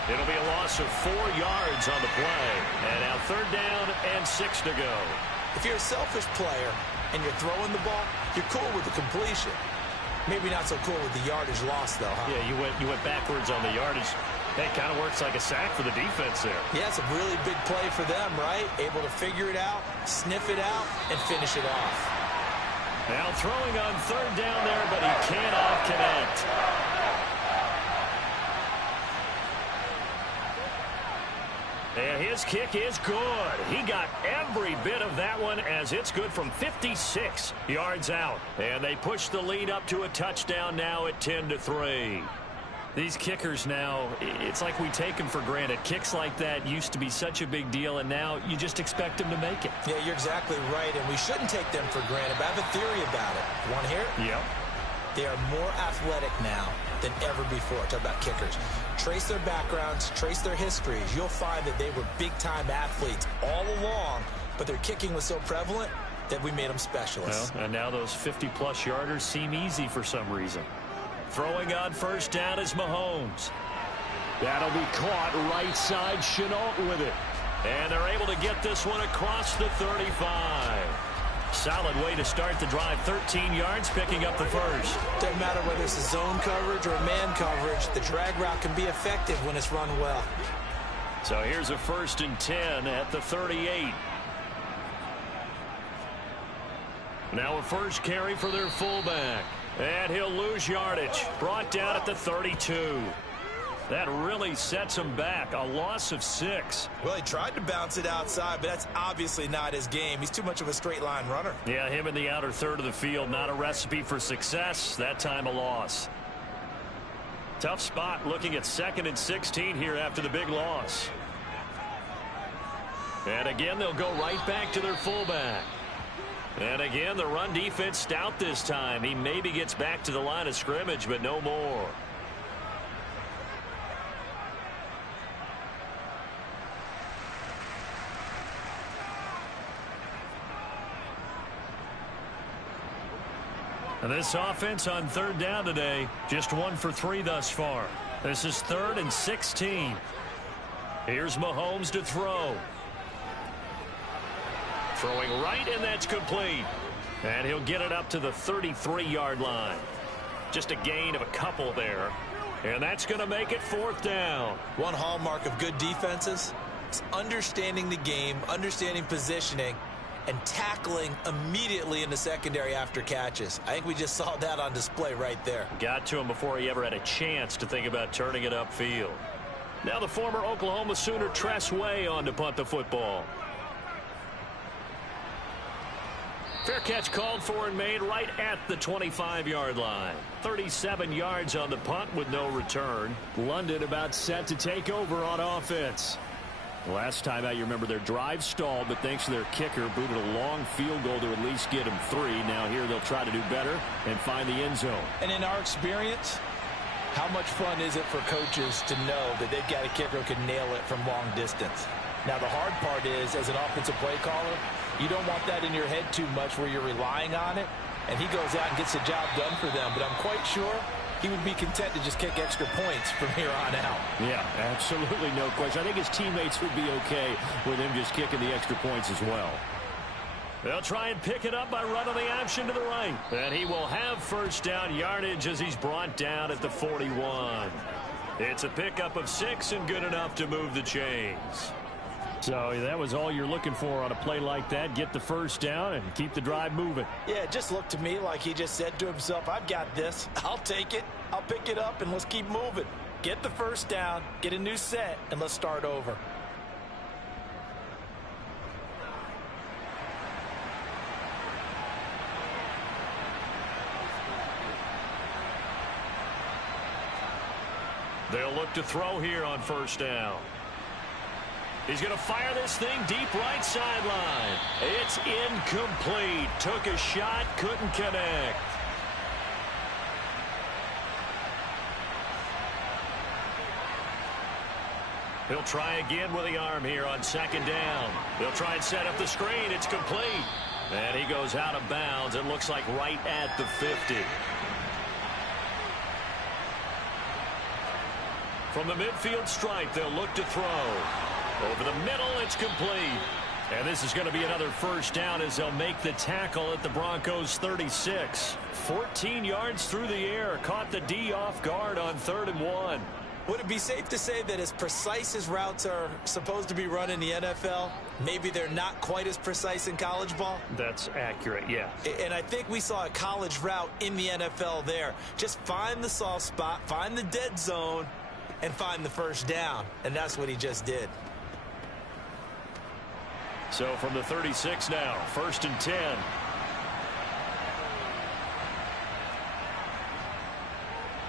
It'll be a loss of 4 yards on the play. And now 3rd down and 6 to go. If you're a selfish player and you're throwing the ball, you're cool with the completion. Maybe not so cool with the yardage loss, though, huh? Yeah, you went backwards on the yardage. It kind of works like a sack for the defense there. Yeah, it's a really big play for them, right? Able to figure it out, sniff it out, and finish it off. Now throwing on 3rd down there, but he cannot connect. And his kick is good. He got every bit of that one as it's good from 56 yards out. And they push the lead up to a touchdown now at 10-3. These kickers now, it's like we take them for granted. Kicks like that used to be such a big deal, and now you just expect them to make it. Yeah, you're exactly right, and we shouldn't take them for granted, but I have a theory about it. Want to hear it? Yep. They are more athletic now than ever before. Talk about kickers. Trace their backgrounds, trace their histories. You'll find that they were big-time athletes all along, but their kicking was so prevalent that we made them specialists. Well, and now those 50-plus yarders seem easy for some reason. Throwing on first down is Mahomes. That'll be caught right side. Chenault with it. And they're able to get this one across the 35. Solid way to start the drive. 13 yards, picking up the first. Doesn't matter whether it's a zone coverage or a man coverage. The drag route can be effective when it's run well. So here's a 1st and 10 at the 38. Now a first carry for their fullback. And he'll lose yardage. Brought down at the 32. That really sets him back. A loss of 6. Well, he tried to bounce it outside, but that's obviously not his game. He's too much of a straight line runner. Yeah, him in the outer third of the field. Not a recipe for success. That time a loss. Tough spot looking at 2nd and 16 here after the big loss. And again, they'll go right back to their fullback. And again, the run defense stout this time. He maybe gets back to the line of scrimmage, but no more. And this offense on 3rd down today, just 1 for 3 thus far. This is 3rd and 16. Here's Mahomes to throw. Throwing right, and that's complete. And he'll get it up to the 33-yard line. Just a gain of a couple there. And that's going to make it 4th down. One hallmark of good defenses is understanding the game, understanding positioning, and tackling immediately in the secondary after catches. I think we just saw that on display right there. Got to him before he ever had a chance to think about turning it upfield. Now the former Oklahoma Sooner Tress Way on to punt the football. Fair catch called for and made right at the 25-yard line. 37 yards on the punt with no return. London about set to take over on offense. Last time out, you remember their drive stalled, but thanks to their kicker, booted a long field goal to at least get them 3. Now here they'll try to do better and find the end zone. And in our experience, how much fun is it for coaches to know that they've got a kicker who can nail it from long distance? Now the hard part is, as an offensive play caller, you don't want that in your head too much where you're relying on it, and he goes out and gets the job done for them. But I'm quite sure he would be content to just kick extra points from here on out. Yeah, absolutely no question. I think his teammates would be okay with him just kicking the extra points as well. They'll try and pick it up by running the option to the right. And he will have 1st down yardage as he's brought down at the 41. It's a pickup of 6 and good enough to move the chains. So that was all you're looking for on a play like that. Get the 1st down and keep the drive moving. Yeah, it just looked to me like he just said to himself, I've got this. I'll take it. I'll pick it up, and let's keep moving. Get the 1st down, get a new set, and let's start over. They'll look to throw here on 1st down. He's going to fire this thing deep right sideline. It's incomplete. Took a shot, couldn't connect. He'll try again with the arm here on 2nd down. They'll try and set up the screen. It's complete. And he goes out of bounds. It looks like right at the 50. From the midfield stripe, they'll look to throw. Over the middle, it's complete. And this is going to be another 1st down as they'll make the tackle at the Broncos' 36. 14 yards through the air. Caught the D off guard on 3rd and 1. Would it be safe to say that as precise as routes are supposed to be run in the NFL, maybe they're not quite as precise in college ball? That's accurate, yeah. And I think we saw a college route in the NFL there. Just find the soft spot, find the dead zone, and find the 1st down. And that's what he just did. So from the 36 now, 1st and 10.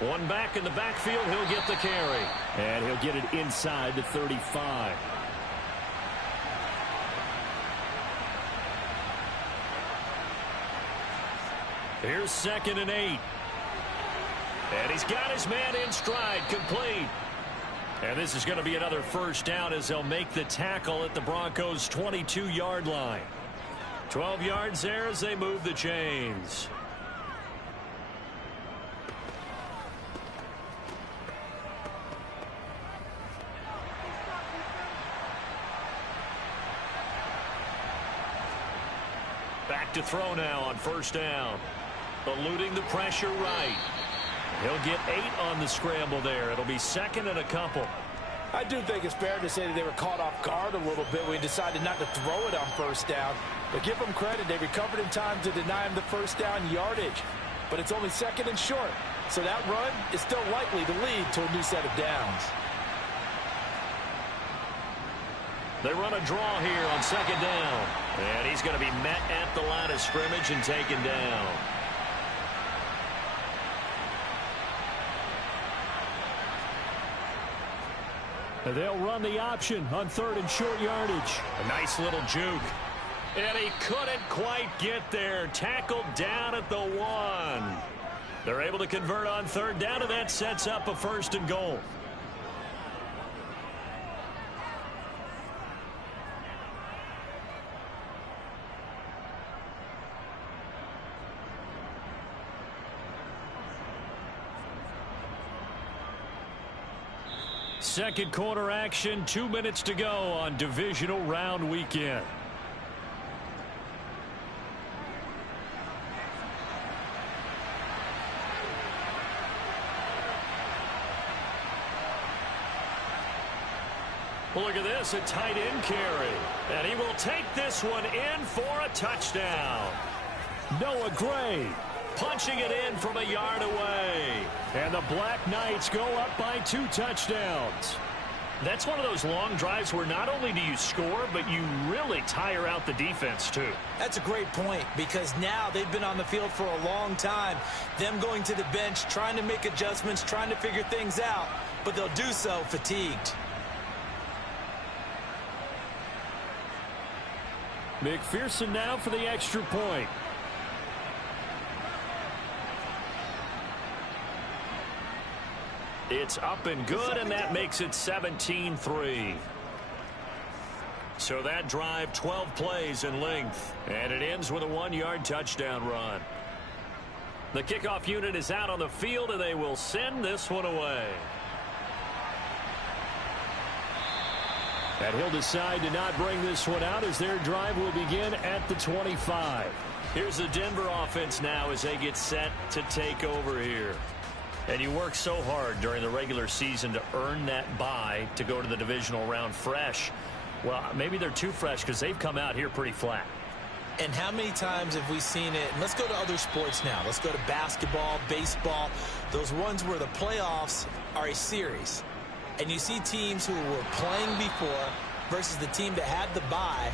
One back in the backfield. He'll get the carry. And he'll get it inside the 35. Here's 2nd and 8. And he's got his man in stride, complete. And this is going to be another first down as they'll make the tackle at the Broncos' 22-yard line. 12 yards there as they move the chains. Back to throw now on first down. Eluding the pressure right. He'll get 8 on the scramble there. It'll be 2nd and a couple. I do think it's fair to say that they were caught off guard a little bit when we decided not to throw it on first down. But give them credit. They recovered in time to deny him the first down yardage. But it's only 2nd and short. So that run is still likely to lead to a new set of downs. They run a draw here on 2nd down. And he's going to be met at the line of scrimmage and taken down. They'll run the option on 3rd and short yardage. A nice little juke. And he couldn't quite get there. Tackled down at the 1. They're able to convert on 3rd down, and that sets up a 1st and goal. Second quarter action, 2 minutes to go on divisional round weekend. Look at this, a tight end carry. And he will take this one in for a touchdown. Noah Gray punching it in from a yard away. And the Black Knights go up by 2 touchdowns. That's one of those long drives where not only do you score, but you really tire out the defense too. That's a great point, because now they've been on the field for a long time. Them going to the bench, trying to make adjustments, trying to figure things out, but they'll do so fatigued. McPherson now for the extra point. It's up and good, and that makes it 17-3. So that drive, 12 plays in length, and it ends with a 1-yard touchdown run. The kickoff unit is out on the field, and they will send this one away. And he'll decide to not bring this one out as their drive will begin at the 25. Here's the Denver offense now as they get set to take over here. And you work so hard during the regular season to earn that bye to go to the divisional round fresh. Well, maybe they're too fresh because they've come out here pretty flat. And how many times have we seen it? And let's go to other sports now. Let's go to basketball, baseball, those ones where the playoffs are a series. And you see teams who were playing before versus the team that had the bye,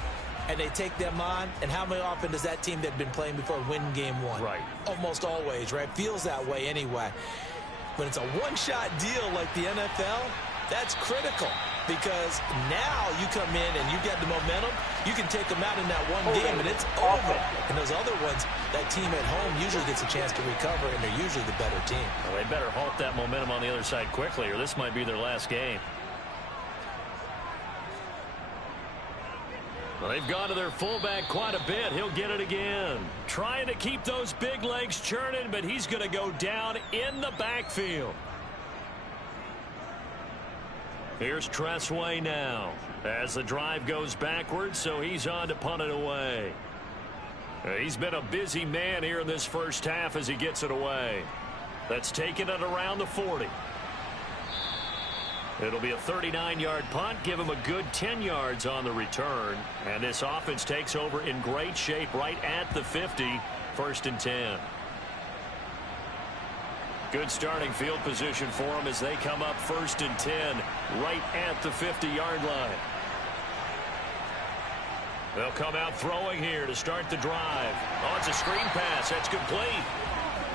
and they take them on. And how many often does that team that had been playing before win game 1? Right. Almost always, right? Feels that way anyway. When it's a one-shot deal like the NFL, that's critical, because now you come in and you get the momentum. You can take them out in that one game, and it's over. And those other ones, that team at home usually gets a chance to recover, and they're usually the better team. Well, they better halt that momentum on the other side quickly, or this might be their last game. Well, they've gone to their fullback quite a bit. He'll get it again. Trying to keep those big legs churning, but he's going to go down in the backfield. Here's Tressway now as the drive goes backwards, so he's on to punt it away. He's been a busy man here in this first half as he gets it away. That's taken it around the 40. It'll be a 39-yard punt, give him a good 10 yards on the return. And this offense takes over in great shape right at the 50, 1st and 10. Good starting field position for them as they come up 1st and 10 right at the 50-yard line. They'll come out throwing here to start the drive. Oh, it's a screen pass. That's complete.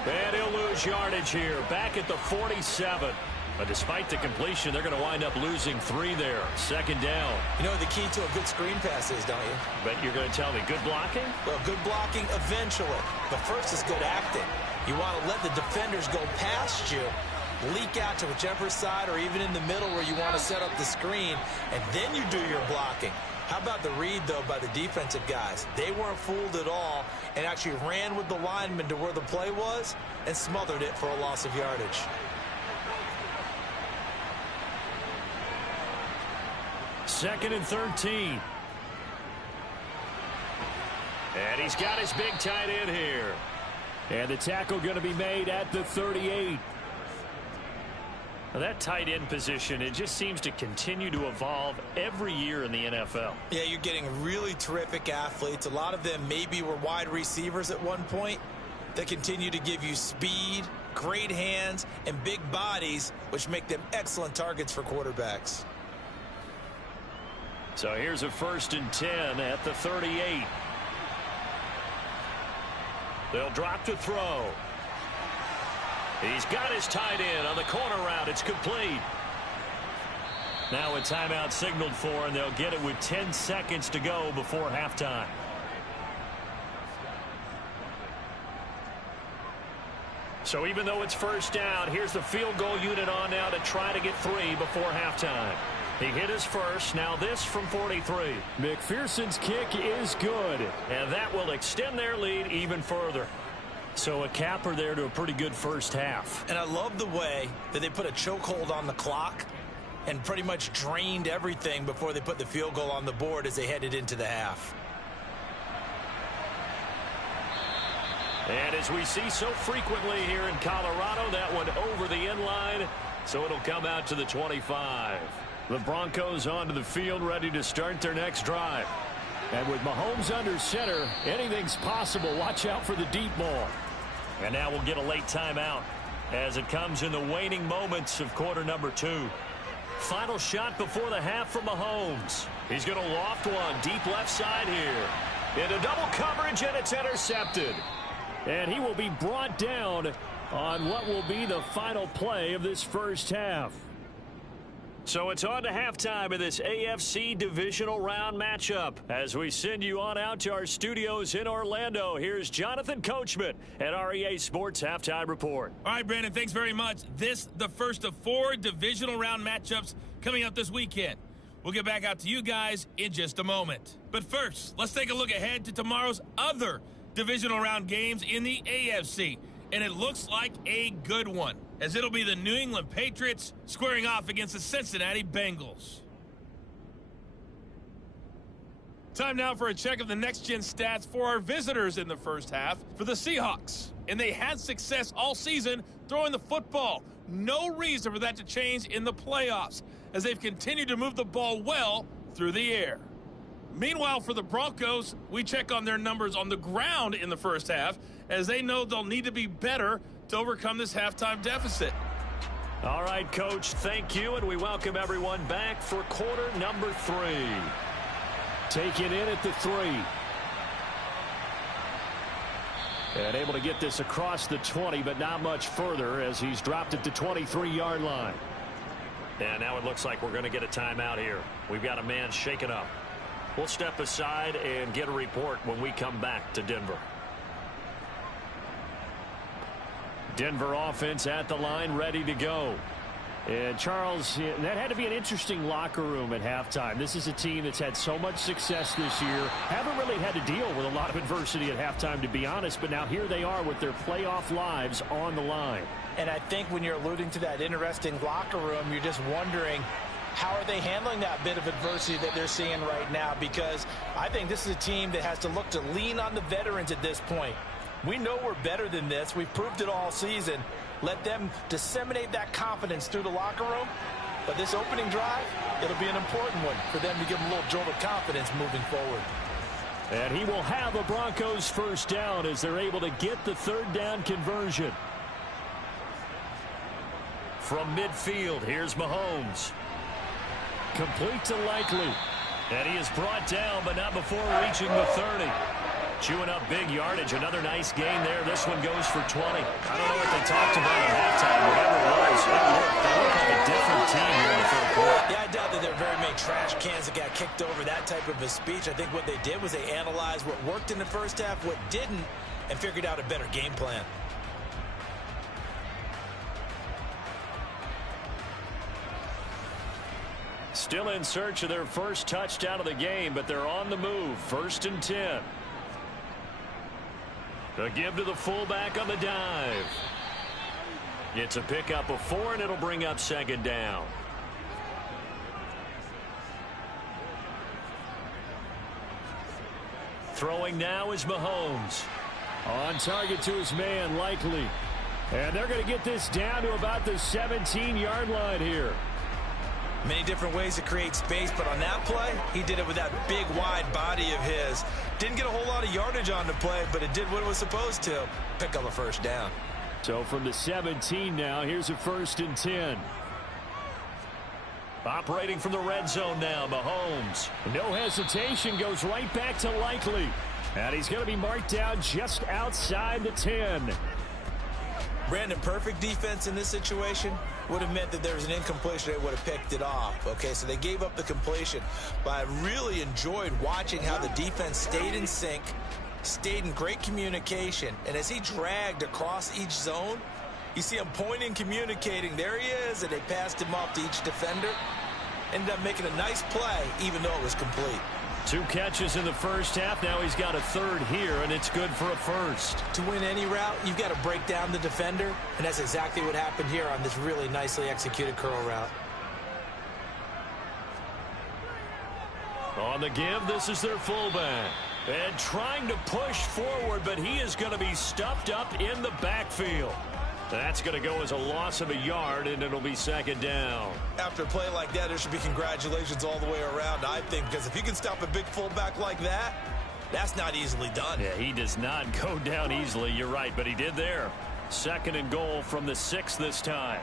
And he'll lose yardage here, back at the 47. But despite the completion, they're going to wind up losing 3 there. Second down. You know what the key to a good screen pass is, don't you? But you're going to tell me, good blocking? Well, good blocking eventually. But first is good acting. You want to let the defenders go past you, leak out to whichever side or even in the middle where you want to set up the screen, and then you do your blocking. How about the read, though, by the defensive guys? They weren't fooled at all and actually ran with the lineman to where the play was and smothered it for a loss of yardage. Second and 13. And he's got his big tight end here. And the tackle going to be made at the 38. Now that tight end position, it just seems to continue to evolve every year in the NFL. Yeah, you're getting really terrific athletes. A lot of them maybe were wide receivers at one point. They continue to give you speed, great hands, and big bodies, which make them excellent targets for quarterbacks. So here's a 1st and 10 at the 38. They'll drop to throw. He's got his tight end on the corner route. It's complete. Now a timeout signaled for, and they'll get it with 10 seconds to go before halftime. So even though it's first down, here's the field goal unit on now to try to get 3 before halftime. He hit his first. Now this from 43. McPherson's kick is good. And that will extend their lead even further. So a capper there to a pretty good first half. And I love the way that they put a chokehold on the clock and pretty much drained everything before they put the field goal on the board as they headed into the half. And as we see so frequently here in Colorado, that one over the end line, so it'll come out to the 25. The Broncos onto the field, ready to start their next drive. And with Mahomes under center, anything's possible. Watch out for the deep ball. And now we'll get a late timeout as it comes in the waning moments of quarter number 2. Final shot before the half from Mahomes. He's going to loft one deep left side here. Into double coverage, and it's intercepted. And he will be brought down on what will be the final play of this first half. So it's on to halftime of this AFC divisional round matchup. As we send you on out to our studios in Orlando, here's Jonathan Coachman at REA Sports Halftime Report. All right, Brandon, thanks very much. This the first of 4 divisional round matchups coming up this weekend. We'll get back out to you guys in just a moment. But first, let's take a look ahead to tomorrow's other divisional round games in the AFC. And it looks like a good one, as it'll be the New England Patriots squaring off against the Cincinnati Bengals. Time now for a check of the next-gen stats for our visitors in the first half for the Seahawks. And they had success all season throwing the football. No reason for that to change in the playoffs, as they've continued to move the ball well through the air. Meanwhile, for the Broncos, we check on their numbers on the ground in the first half, as they know they'll need to be better to overcome this halftime deficit. All right, Coach, thank you, and we welcome everyone back for quarter number 3. Taken in at the 3. And able to get this across the 20, but not much further as he's dropped at the 23-yard line. And now it looks like we're going to get a timeout here. We've got a man shaken up. We'll step aside and get a report when we come back to Denver. Denver offense at the line, ready to go. And Charles, that had to be an interesting locker room at halftime. This is a team that's had so much success this year. Haven't really had to deal with a lot of adversity at halftime, to be honest. But now here they are with their playoff lives on the line. And I think when you're alluding to that interesting locker room, you're just wondering, how are they handling that bit of adversity that they're seeing right now? Because I think this is a team that has to look to lean on the veterans at this point. We know we're better than this. We've proved it all season. Let them disseminate that confidence through the locker room. But this opening drive, it'll be an important one for them to give them a little jolt of confidence moving forward. And he will have a Broncos first down as they're able to get the third down conversion. From midfield, here's Mahomes. Complete to Likely. And he is brought down, but not before reaching the 30. Chewing up big yardage. Another nice gain there. This one goes for 20. I don't know what they talked about at halftime. Whatever it was, it worked. They look like a different team here in the third quarter. Yeah, I doubt that there are very many trash cans that got kicked over, that type of a speech. I think what they did was they analyzed what worked in the first half, what didn't, and figured out a better game plan. Still in search of their first touchdown of the game, but they're on the move. 1st and 10. A give to the fullback on the dive. It's a pickup of 4, and it'll bring up 2nd down. Throwing now is Mahomes. On target to his man, Likely. And they're going to get this down to about the 17-yard line here. Many different ways to create space, but on that play, he did it with that big, wide body of his. Didn't get a whole lot of yardage on the play, but it did what it was supposed to. Pick up a 1st down. So from the 17 now, here's a 1st and 10. Operating from the red zone now, Mahomes. No hesitation, goes right back to Likely. And he's going to be marked down just outside the 10. Brandon, perfect defense in this situation would have meant that there was an incompletion. They would have picked it off. Okay, so they gave up the completion. But I really enjoyed watching how the defense stayed in sync, stayed in great communication. And as he dragged across each zone, you see him pointing, communicating. There he is, and they passed him off to each defender. Ended up making a nice play, even though it was complete. 2 catches in the first half. Now he's got a 3rd here, and it's good for a 1st. To win any route, you've got to break down the defender, and that's exactly what happened here on this really nicely executed curl route. On the give, this is their fullback. And trying to push forward, but he is going to be stuffed up in the backfield. That's going to go as a loss of a yard, and it'll be 2nd down. After a play like that, there should be congratulations all the way around, I think, because if you can stop a big fullback like that, that's not easily done. Yeah, he does not go down easily. You're right, but he did there. 2nd and goal from the 6 this time.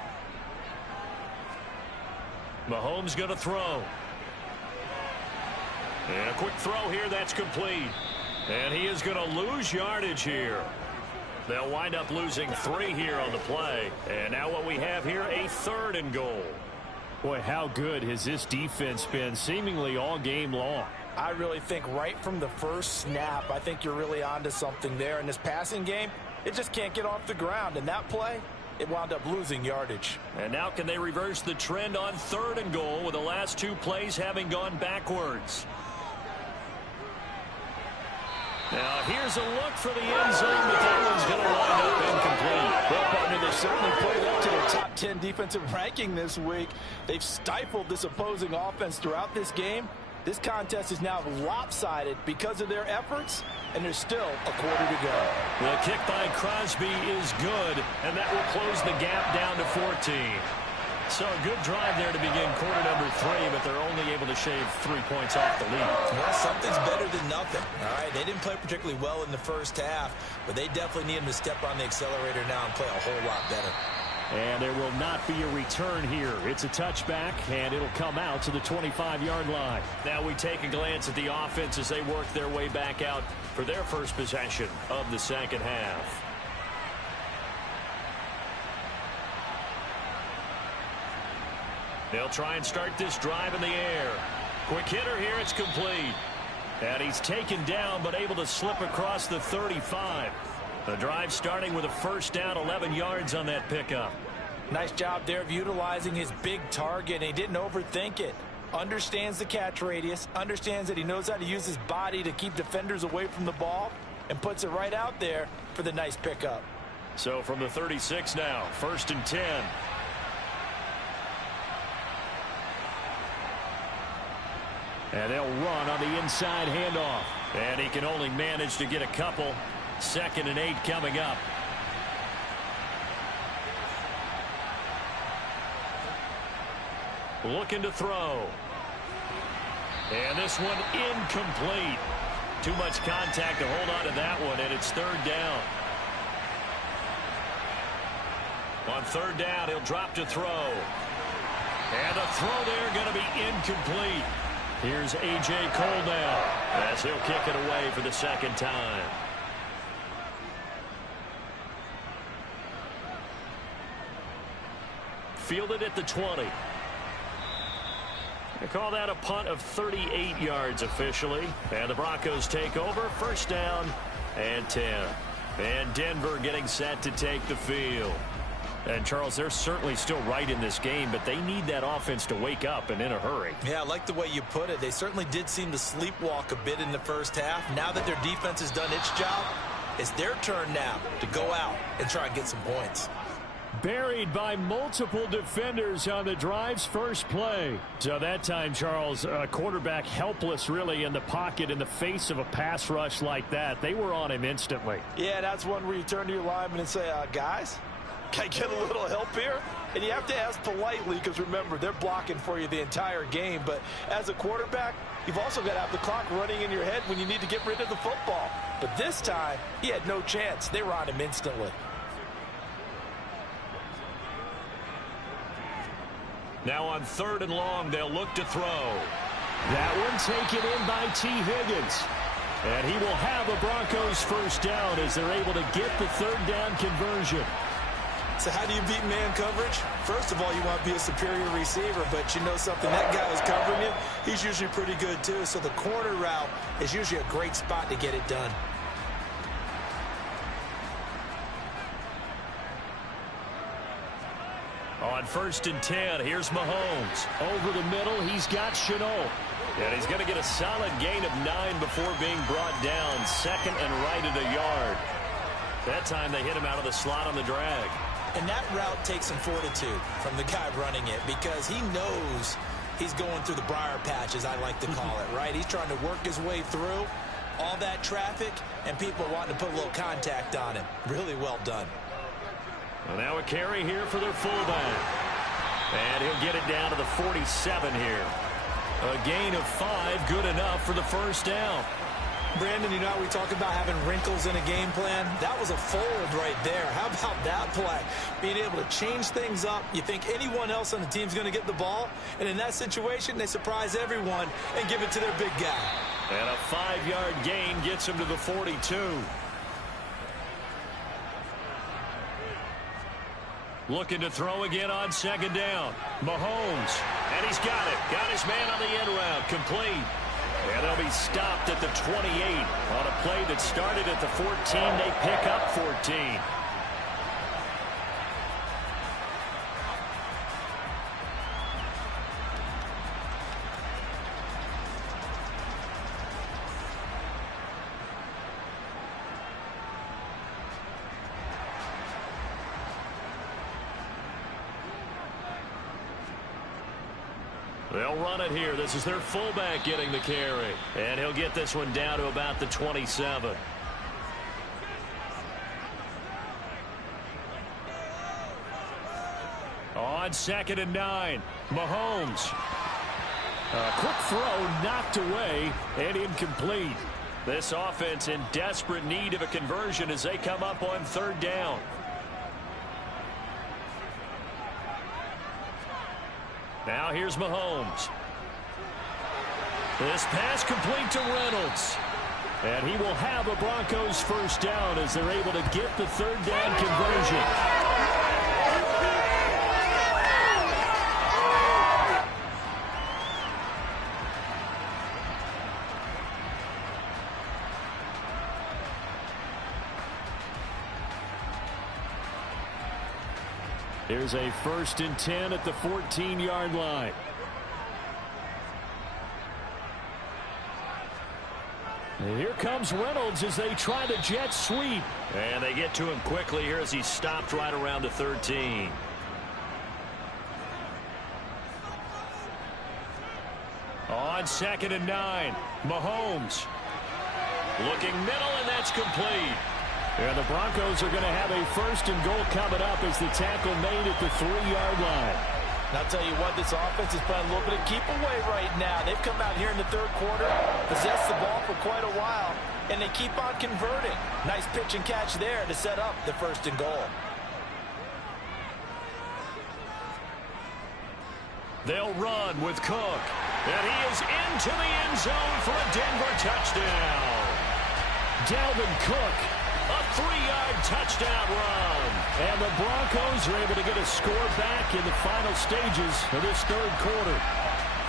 Mahomes going to throw. And a quick throw here, that's complete. And he is going to lose yardage here. They'll wind up losing 3 here on the play. And now what we have here, a 3rd and goal. Boy, how good has this defense been seemingly all game long? I really think right from the first snap, I think you're really onto something there. In this passing game, it just can't get off the ground. And that play, it wound up losing yardage. And now can they reverse the trend on 3rd and goal with the last 2 plays having gone backwards? Now, here's a look for the end zone, but that one's going to wind up incomplete. Well, partner, they've certainly played up to their top 10 defensive ranking this week. They've stifled this opposing offense throughout this game. This contest is now lopsided because of their efforts, and there's still a quarter to go. The kick by Crosby is good, and that will close the gap down to 14. So a good drive there to begin quarter number 3, but they're only able to shave 3 points off the lead. Well, something's better than nothing. All right, they didn't play particularly well in the first half, but they definitely need them to step on the accelerator now and play a whole lot better. And there will not be a return here. It's a touchback, and it'll come out to the 25-yard line. Now we take a glance at the offense as they work their way back out for their first possession of the second half. They'll try and start this drive in the air. Quick hitter here, it's complete. And he's taken down, but able to slip across the 35. The drive starting with a 1st down, 11 yards on that pickup. Nice job there of utilizing his big target, and he didn't overthink it. Understands the catch radius, understands that he knows how to use his body to keep defenders away from the ball, and puts it right out there for the nice pickup. So from the 36 now, 1st and 10. And they'll run on the inside handoff. And he can only manage to get a couple. 2nd and 8 coming up. Looking to throw. And this one incomplete. Too much contact to hold on to that one, and it's 3rd down. On 3rd down, he'll drop to throw. And the throw there going to be incomplete. Here's A.J. Cole now as he'll kick it away for the second time. Fielded at the 20. They call that a punt of 38 yards officially. And the Broncos take over. First down and 10. And Denver getting set to take the field. And, Charles, they're certainly still right in this game, but they need that offense to wake up and in a hurry. Yeah, I like the way you put it. They certainly did seem to sleepwalk a bit in the first half. Now that their defense has done its job, it's their turn now to go out and try and get some points. Buried by multiple defenders on the drive's first play. So that time, Charles, quarterback helpless really in the pocket in the face of a pass rush like that. They were on him instantly. Yeah, that's one where you turn to your lineman and say, guys, can I get a little help here? And you have to ask politely because, remember, they're blocking for you the entire game. But as a quarterback, you've also got to have the clock running in your head when you need to get rid of the football. But this time, he had no chance. They were on him instantly. Now on 3rd and long, they'll look to throw. That one taken in by T. Higgins. And he will have a Broncos first down as they're able to get the 3rd down conversion. So how do you beat man coverage? First of all, you want to be a superior receiver, but you know something, that guy who's covering you, he's usually pretty good too. So the corner route is usually a great spot to get it done. On 1st and 10, here's Mahomes. Over the middle, he's got Shenault. And he's going to get a solid gain of 9 before being brought down. 2nd and right at a yard. That time they hit him out of the slot on the drag. And that route takes some fortitude from the guy running it because he knows he's going through the briar patch, as I like to call it, right? He's trying to work his way through all that traffic and people wanting to put a little contact on him. Really well done. Well, now a carry here for their fullback. And he'll get it down to the 47 here. A gain of 5, good enough for the first down. Brandon, you know how we talk about having wrinkles in a game plan? That was a fold right there. How about that play? Being able to change things up. You think anyone else on the team's going to get the ball, and in that situation, they surprise everyone and give it to their big guy. And a 5-yard gain gets him to the 42. Looking to throw again on 2nd down. Mahomes. And he's got it. Got his man on the end route. Complete. And they'll be stopped at the 28 on a play that started at the 14. They pick up 14. They'll run it here. This is their fullback getting the carry. And he'll get this one down to about the 27. On 2nd and 9, Mahomes. A quick throw knocked away and incomplete. This offense in desperate need of a conversion as they come up on 3rd down. Now here's Mahomes. This pass complete to Reynolds. And he will have a Broncos first down as they're able to get the 3rd down conversion. Here's a 1st and 10 at the 14-yard line. And here comes Reynolds as they try the jet sweep. And they get to him quickly here as he stopped right around the 13. On 2nd and 9, Mahomes. Looking middle, and that's complete. And the Broncos are going to have a 1st and goal coming up as the tackle made at the 3-yard line. And I'll tell you what, this offense is playing a little bit of keep away right now. They've come out here in the 3rd quarter, possessed the ball for quite a while, and they keep on converting. Nice pitch and catch there to set up the 1st and goal. They'll run with Cook. And he is into the end zone for a Denver touchdown. Dalvin Cook. A 3-yard touchdown run. And the Broncos are able to get a score back in the final stages of this third quarter.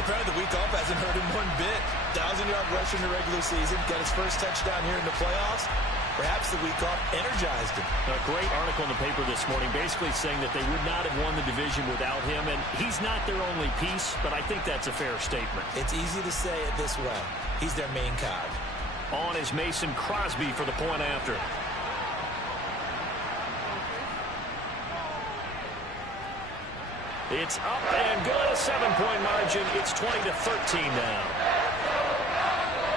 Apparently the week off hasn't hurt him one bit. 1,000-yard rush in the regular season. Got his first touchdown here in the playoffs. Perhaps the week off energized him. A great article in the paper this morning basically saying that they would not have won the division without him. And he's not their only piece, but I think that's a fair statement. It's easy to say it this way. He's their main cog. On is Mason Crosby for the point after. It's up and good. A 7-point margin. It's 20-13 now.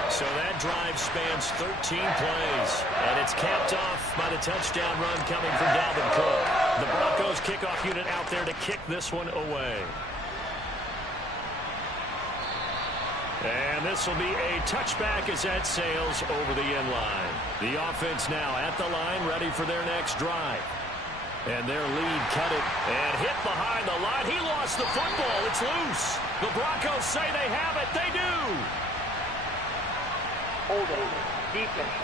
So that drive spans 13 plays. And it's capped off by the touchdown run coming from Dalvin Cook. The Broncos kickoff unit out there to kick this one away. And this will be a touchback as that sails over the end line. The offense now at the line, ready for their next drive. And their lead cut it and hit behind the line. He lost the football. It's loose. The Broncos say they have it. They do. Holding. Defense.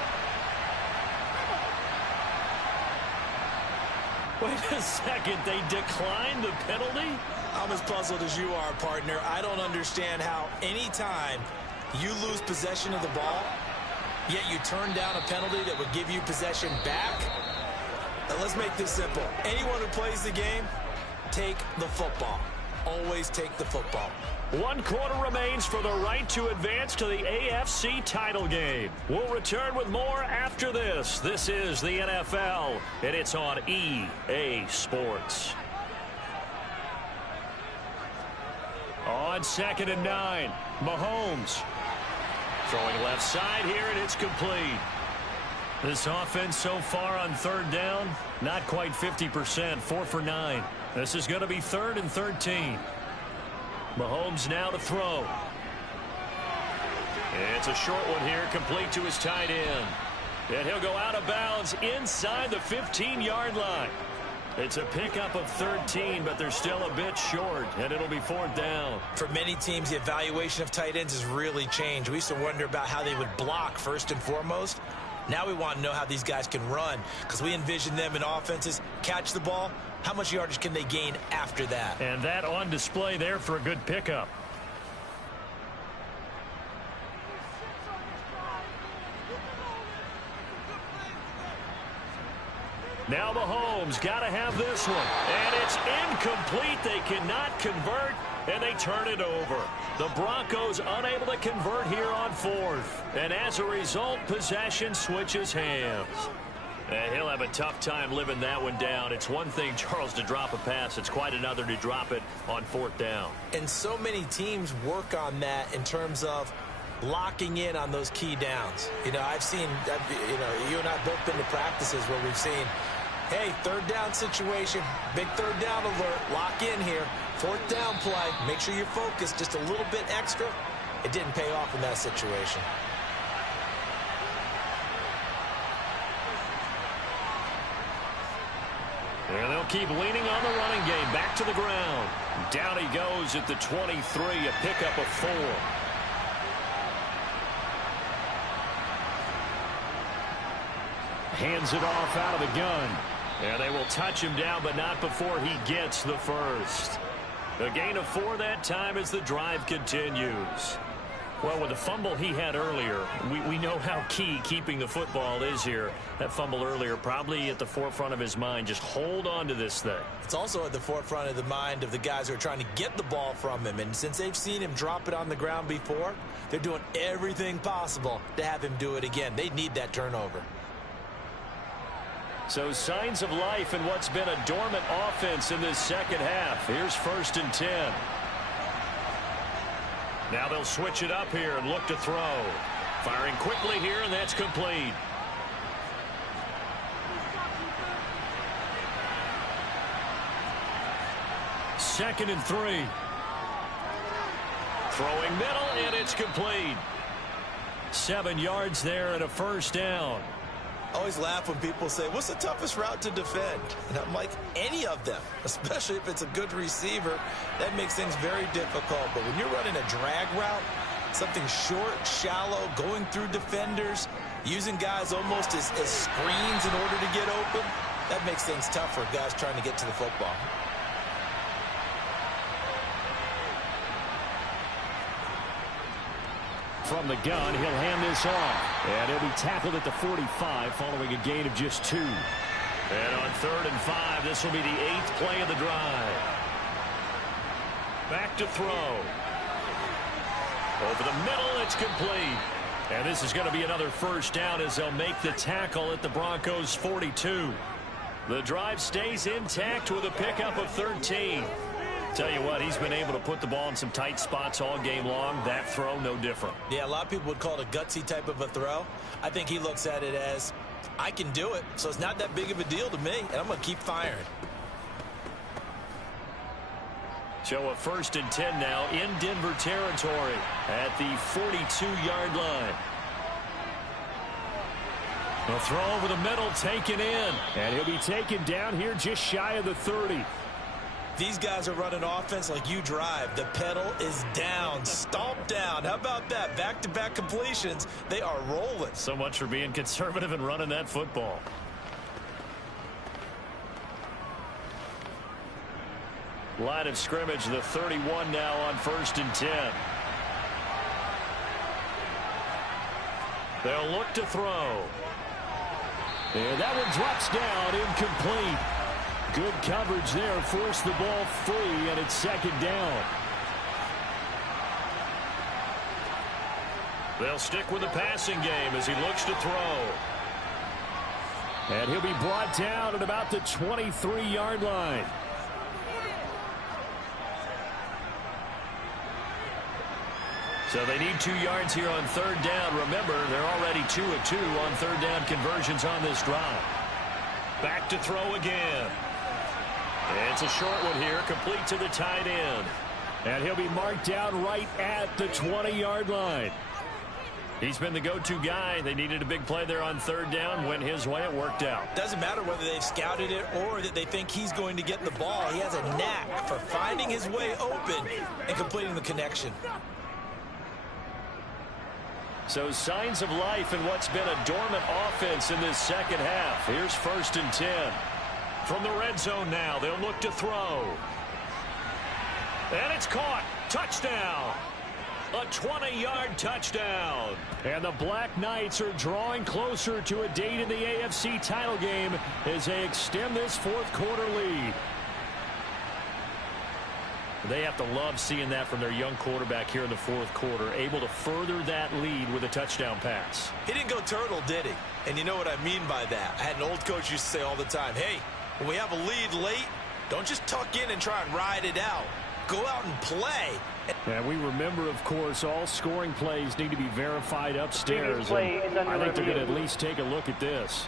Wait a second. They declined the penalty? I'm as puzzled as you are, partner. I don't understand how any time you lose possession of the ball, yet you turn down a penalty that would give you possession back. Now let's make this simple. Anyone who plays the game, take the football. Always take the football. 1 quarter remains for the right to advance to the AFC title game. We'll return with more after this. This is the NFL, and it's on EA Sports. On 2nd and 9, Mahomes. Throwing left side here, and it's complete. This offense so far on 3rd down, not quite 50%, 4 for 9. This is going to be 3rd and 13. Mahomes now to throw. It's a short one here, complete to his tight end. And he'll go out of bounds inside the 15-yard line. It's a pickup of 13, but they're still a bit short, and it'll be 4th down. For many teams, the evaluation of tight ends has really changed. We used to wonder about how they would block first and foremost. Now we want to know how these guys can run, because we envision them in offenses catch the ball. How much yardage can they gain after that? And that on display there for a good pickup. Now Mahomes got to have this one. And it's incomplete. They cannot convert, and they turn it over. The Broncos unable to convert here on 4th. And as a result, possession switches hands. And he'll have a tough time living that one down. It's one thing, Charles, to drop a pass. It's quite another to drop it on 4th down. And so many teams work on that in terms of locking in on those key downs. You know, I've seen, you and I both been to practices where we've seen, hey, 3rd down situation, big 3rd down alert, lock in here. 4th down play, make sure you're focused just a little bit extra. It didn't pay off in that situation. And they'll keep leaning on the running game. Back to the ground. Down he goes at the 23, a pickup of 4. Hands it off out of the gun. And they will touch him down, but not before he gets the first. A gain of 4 that time as the drive continues. Well, with the fumble he had earlier, we know how key keeping the football is here. That fumble earlier probably at the forefront of his mind. Just hold on to this thing. It's also at the forefront of the mind of the guys who are trying to get the ball from him. And since they've seen him drop it on the ground before, they're doing everything possible to have him do it again. They need that turnover. So signs of life in what's been a dormant offense in this second half. Here's 1st and 10. Now they'll switch it up here and look to throw. Firing quickly here, and that's complete. Second and 3. Throwing middle, and it's complete. 7 yards there and a 1st down. I always laugh when people say, what's the toughest route to defend? And I'm like, any of them, especially if it's a good receiver. That makes things very difficult. But when you're running a drag route, something short, shallow, going through defenders, using guys almost as screens in order to get open, that makes things tough for guys trying to get to the football. From the gun, he'll hand this off. And he'll be tackled at the 45 following a gain of just 2. And on 3rd and 5, this will be the 8th play of the drive. Back to throw. Over the middle, it's complete. And this is going to be another first down as they'll make the tackle at the Broncos' 42. The drive stays intact with a pickup of 13. Tell you what, he's been able to put the ball in some tight spots all game long. That throw, no different. Yeah, a lot of people would call it a gutsy type of a throw. I think he looks at it as, I can do it, so it's not that big of a deal to me, and I'm going to keep firing. So a 1st and 10 now in Denver territory at the 42-yard line. The throw over the middle taken in. And he'll be taken down here just shy of the 30. These guys are running offense like you drive. The pedal is down, stomp down. How about that? Back-to-back completions. They are rolling. So much for being conservative and running that football. Line of scrimmage, the 31 now on 1st and 10. They'll look to throw. And that one drops down, incomplete. Good coverage there, forced the ball free, and it's 2nd down. They'll stick with the passing game as he looks to throw. And he'll be brought down at about the 23-yard line. So they need 2 yards here on 3rd down. Remember, they're already 2 of 2 on 3rd down conversions on this drive. Back to throw again. It's a short one here, complete to the tight end. And he'll be marked down right at the 20-yard line. He's been the go-to guy. They needed a big play there on 3rd down. Went his way. It worked out. Doesn't matter whether they've scouted it or that they think he's going to get the ball. He has a knack for finding his way open and completing the connection. So signs of life in what's been a dormant offense in this 2nd half. Here's 1st and 10. From the red zone now, they'll look to throw. And it's caught. Touchdown. A 20-yard touchdown. And the Black Knights are drawing closer to a date in the AFC title game as they extend this 4th quarter lead. They have to love seeing that from their young quarterback here in the 4th quarter, able to further that lead with a touchdown pass. He didn't go turtle, did he? And you know what I mean by that. I had an old coach used to say all the time, hey, when we have a lead late, don't just tuck in and try and ride it out. Go out and play. And we remember, of course, all scoring plays need to be verified upstairs. And I think they're going to at least take a look at this.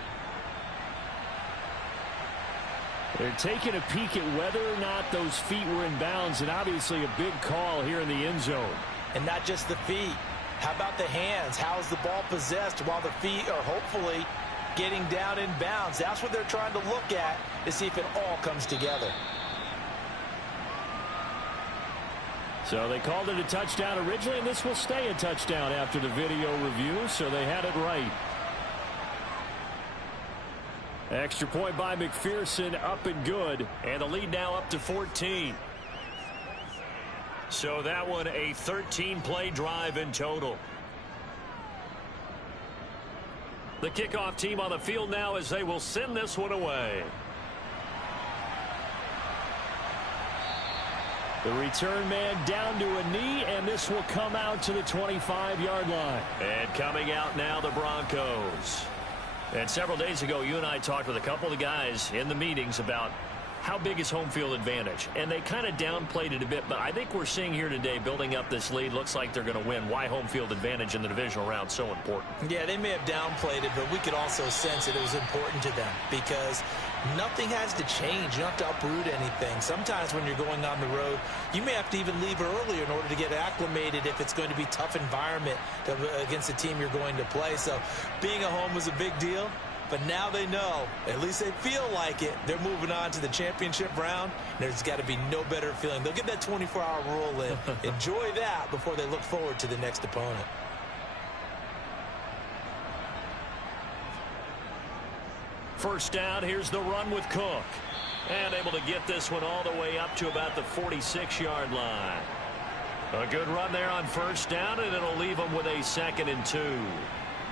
They're taking a peek at whether or not those feet were in bounds, and obviously a big call here in the end zone. And not just the feet. How about the hands? How's the ball possessed while the feet are hopefully getting down in bounds? That's what they're trying to look at to see if it all comes together. So they called it a touchdown originally, and this will stay a touchdown after the video review, so they had it right. Extra point by McPherson, up and good. And the lead now up to 14. So that one a 13-play drive in total. The kickoff team on the field now as they will send this one away. The return man down to a knee, and this will come out to the 25-yard line. And coming out now, the Broncos. And several days ago, you and I talked with a couple of guys in the meetings about how big is home field advantage. And they kind of downplayed it a bit, but I think we're seeing here today, building up this lead, looks like they're going to win. Why home field advantage in the divisional round so important? Yeah, they may have downplayed it, but we could also sense that it was important to them because nothing has to change. You don't have to uproot anything. Sometimes when you're going on the road, you may have to even leave earlier in order to get acclimated if it's going to be a tough environment against the team you're going to play. So being at home was a big deal. but now they know, at least they feel like it, they're moving on to the championship round. There's got to be no better feeling. They'll get that 24-hour rule in. Enjoy that before they look forward to the next opponent. First down, here's the run with Cook. And able to get this one all the way up to about the 46-yard line. A good run there on first down, and it'll leave them with a 2nd and 2.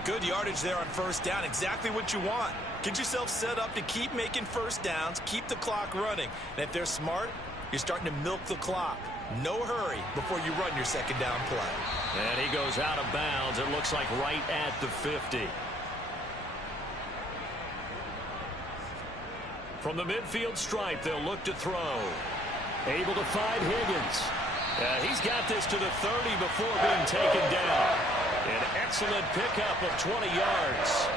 Good yardage there on first down. Exactly what you want. Get yourself set up to keep making first downs, keep the clock running. And if they're smart, you're starting to milk the clock. No hurry before you run your 2nd down play. And he goes out of bounds. It looks like right at the 50. From the midfield stripe, they'll look to throw. Able to find Higgins. He's got this to the 30 before being taken down. An excellent pickup of 20 yards.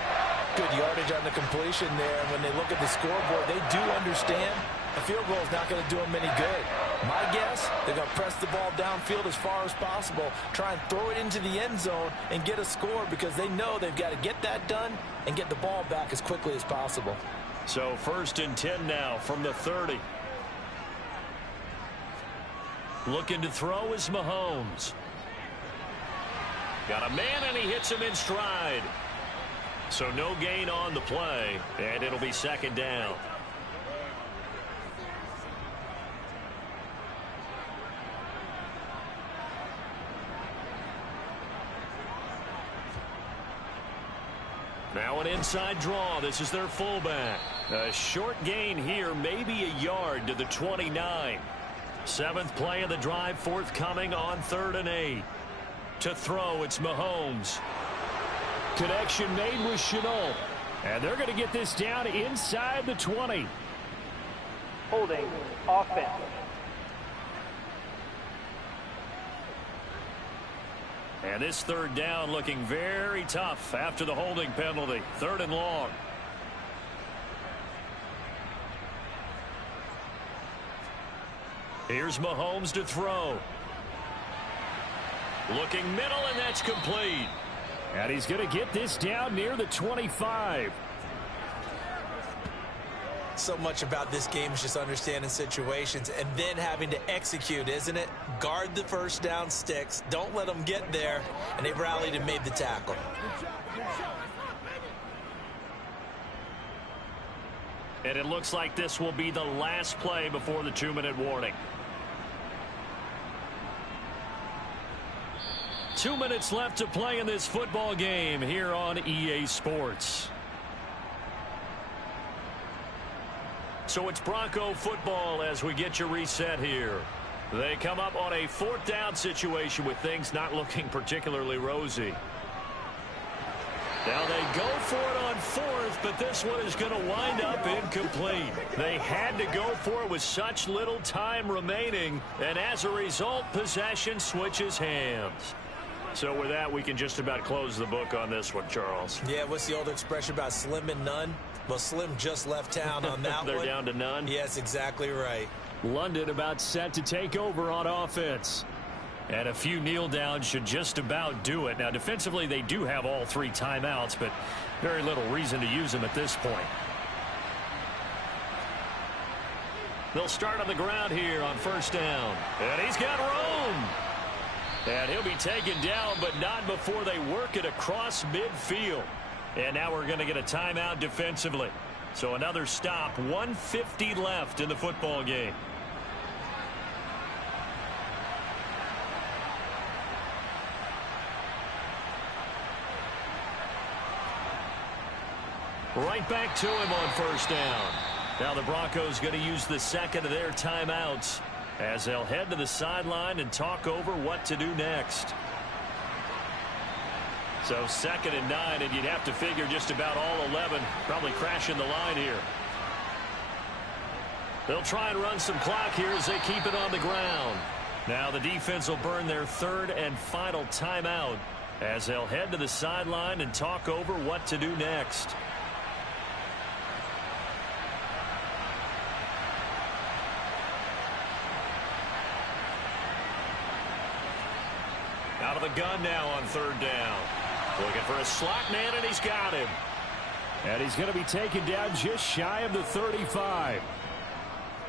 Good yardage on the completion there. When they look at the scoreboard, they do understand a field goal is not going to do them any good. My guess, they're going to press the ball downfield as far as possible, try and throw it into the end zone and get a score because they know they've got to get that done and get the ball back as quickly as possible. So 1st and 10 now from the 30. Looking to throw is Mahomes. Got a man, and he hits him in stride. So no gain on the play, and it'll be 2nd down. Now an inside draw. This is their fullback. A short gain here, maybe a yard to the 29. 7th play of the drive forthcoming on 3rd and 8. To throw, it's Mahomes. Connection made with Chenault. And they're going to get this down inside the 20. Holding offense. And this 3rd down looking very tough after the holding penalty. 3rd and long. Here's Mahomes to throw. Looking middle, and that's complete. And he's going to get this down near the 25. So much about this game is just understanding situations and then having to execute, isn't it? Guard the first down sticks. Don't let them get there. And they've rallied and made the tackle. And it looks like this will be the last play before the 2-minute warning. 2 minutes left to play in this football game here on EA Sports. So it's Bronco football as we get you reset here. They come up on a 4th down situation with things not looking particularly rosy. Now they go for it on 4th, but this one is going to wind up incomplete. They had to go for it with such little time remaining, and as a result, possession switches hands. So with that, we can just about close the book on this one, Charles. Yeah, what's the old expression about slim and none? Well, Slim just left town on that They're one. down to none? Yes, exactly right. London about set to take over on offense. And a few kneel downs should just about do it. Now, defensively, they do have all 3 timeouts, but very little reason to use them at this point. They'll start on the ground here on 1st down. And he's got room. And he'll be taken down, but not before they work it across midfield. And now we're going to get a timeout defensively. So another stop, 1:50 left in the football game. Right back to him on 1st down. Now the Broncos going to use the 2nd of their timeouts as they'll head to the sideline and talk over what to do next. So 2nd and 9, and you'd have to figure just about all 11 probably crashing the line here. They'll try and run some clock here as they keep it on the ground. Now the defense will burn their 3rd and final timeout as they'll head to the sideline and talk over what to do next. Out of the gun now on 3rd down. Looking for a slot man, and he's got him. And he's going to be taken down just shy of the 35.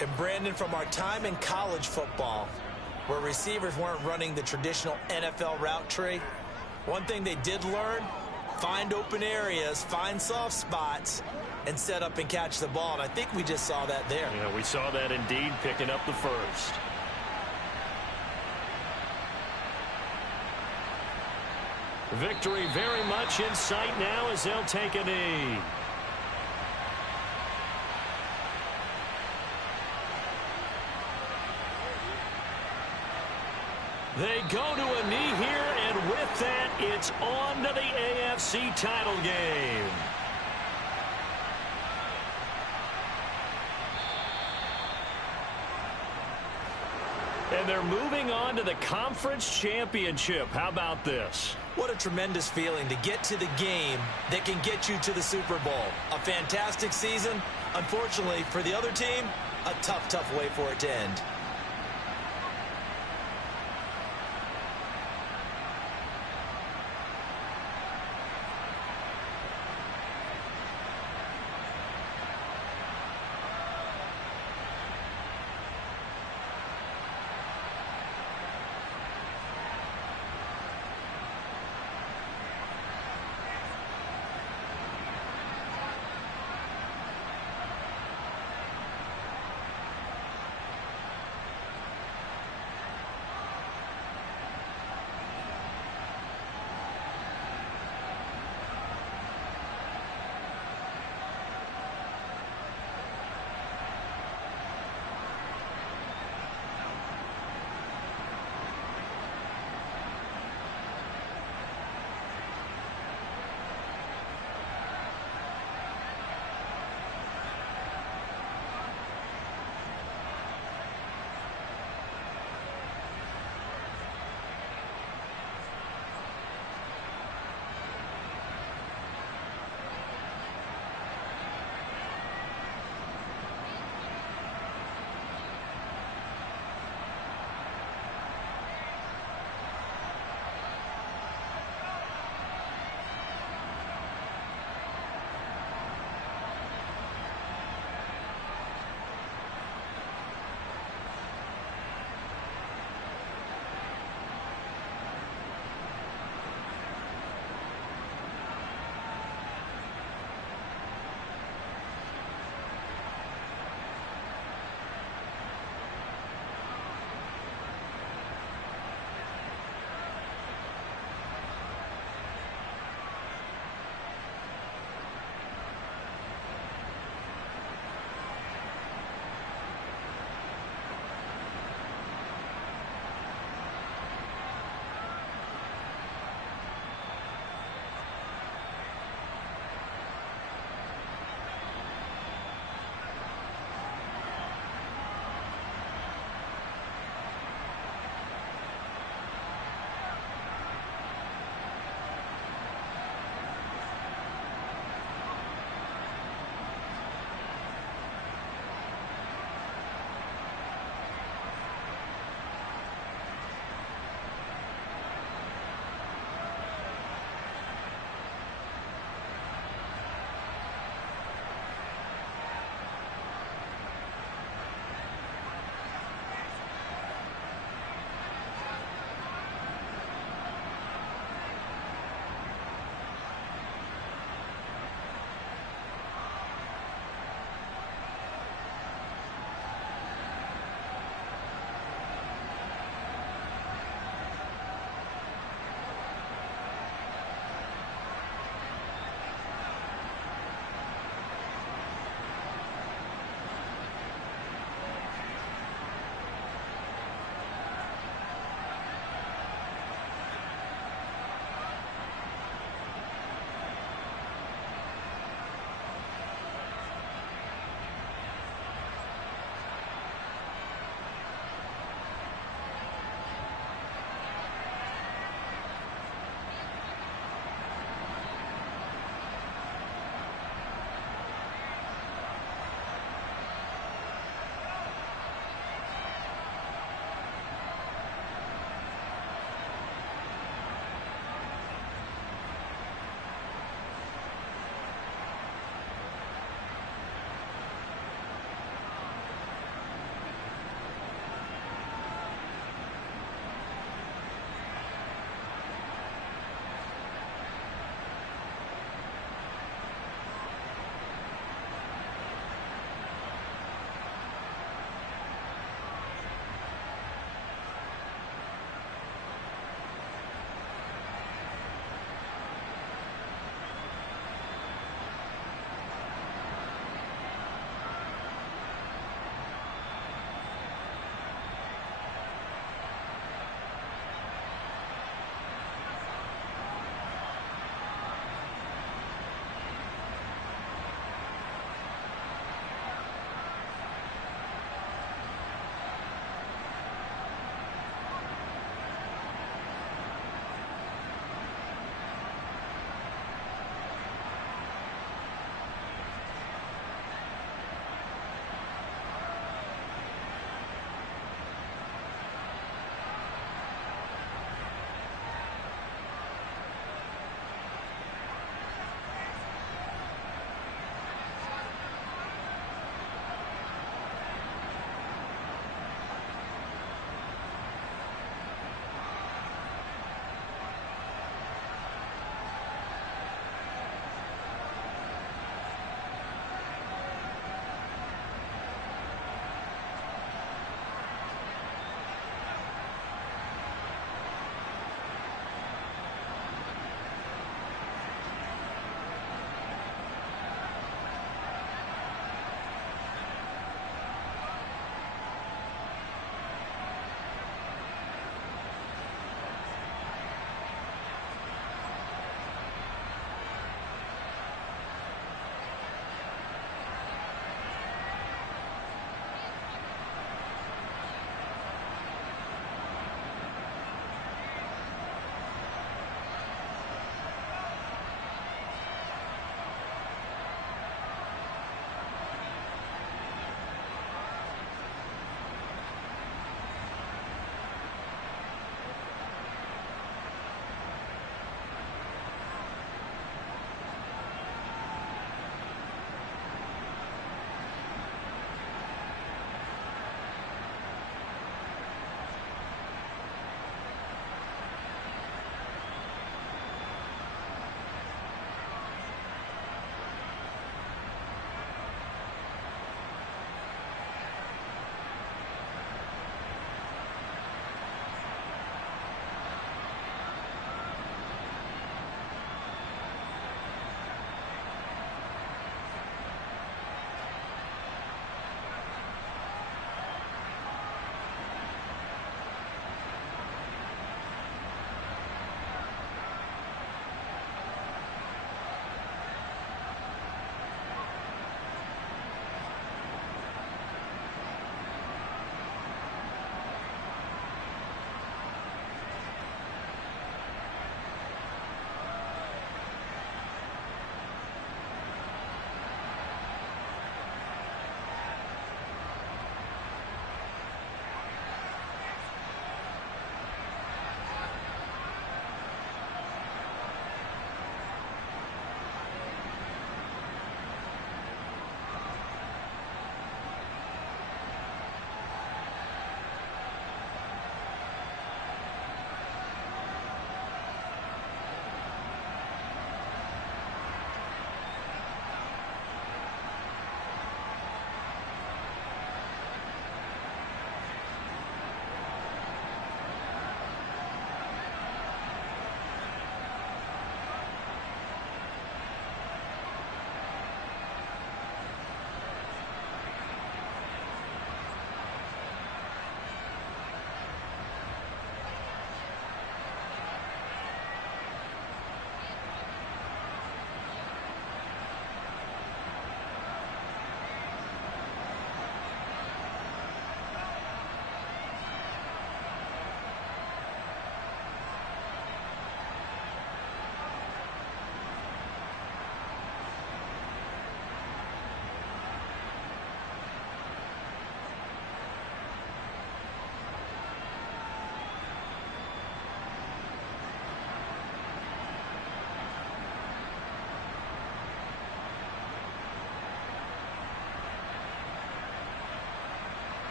And Brandon, from our time in college football, where receivers weren't running the traditional NFL route tree, one thing they did learn, find open areas, find soft spots, and set up and catch the ball. And I think we just saw that there. Yeah, we saw that indeed, picking up the first. Victory very much in sight now as they'll take a knee. They go to a knee here, and with that, it's on to the AFC title game. And they're moving on to the conference championship. How about this? What a tremendous feeling to get to the game that can get you to the Super Bowl. A fantastic season. Unfortunately, for the other team, a tough, tough way for it to end.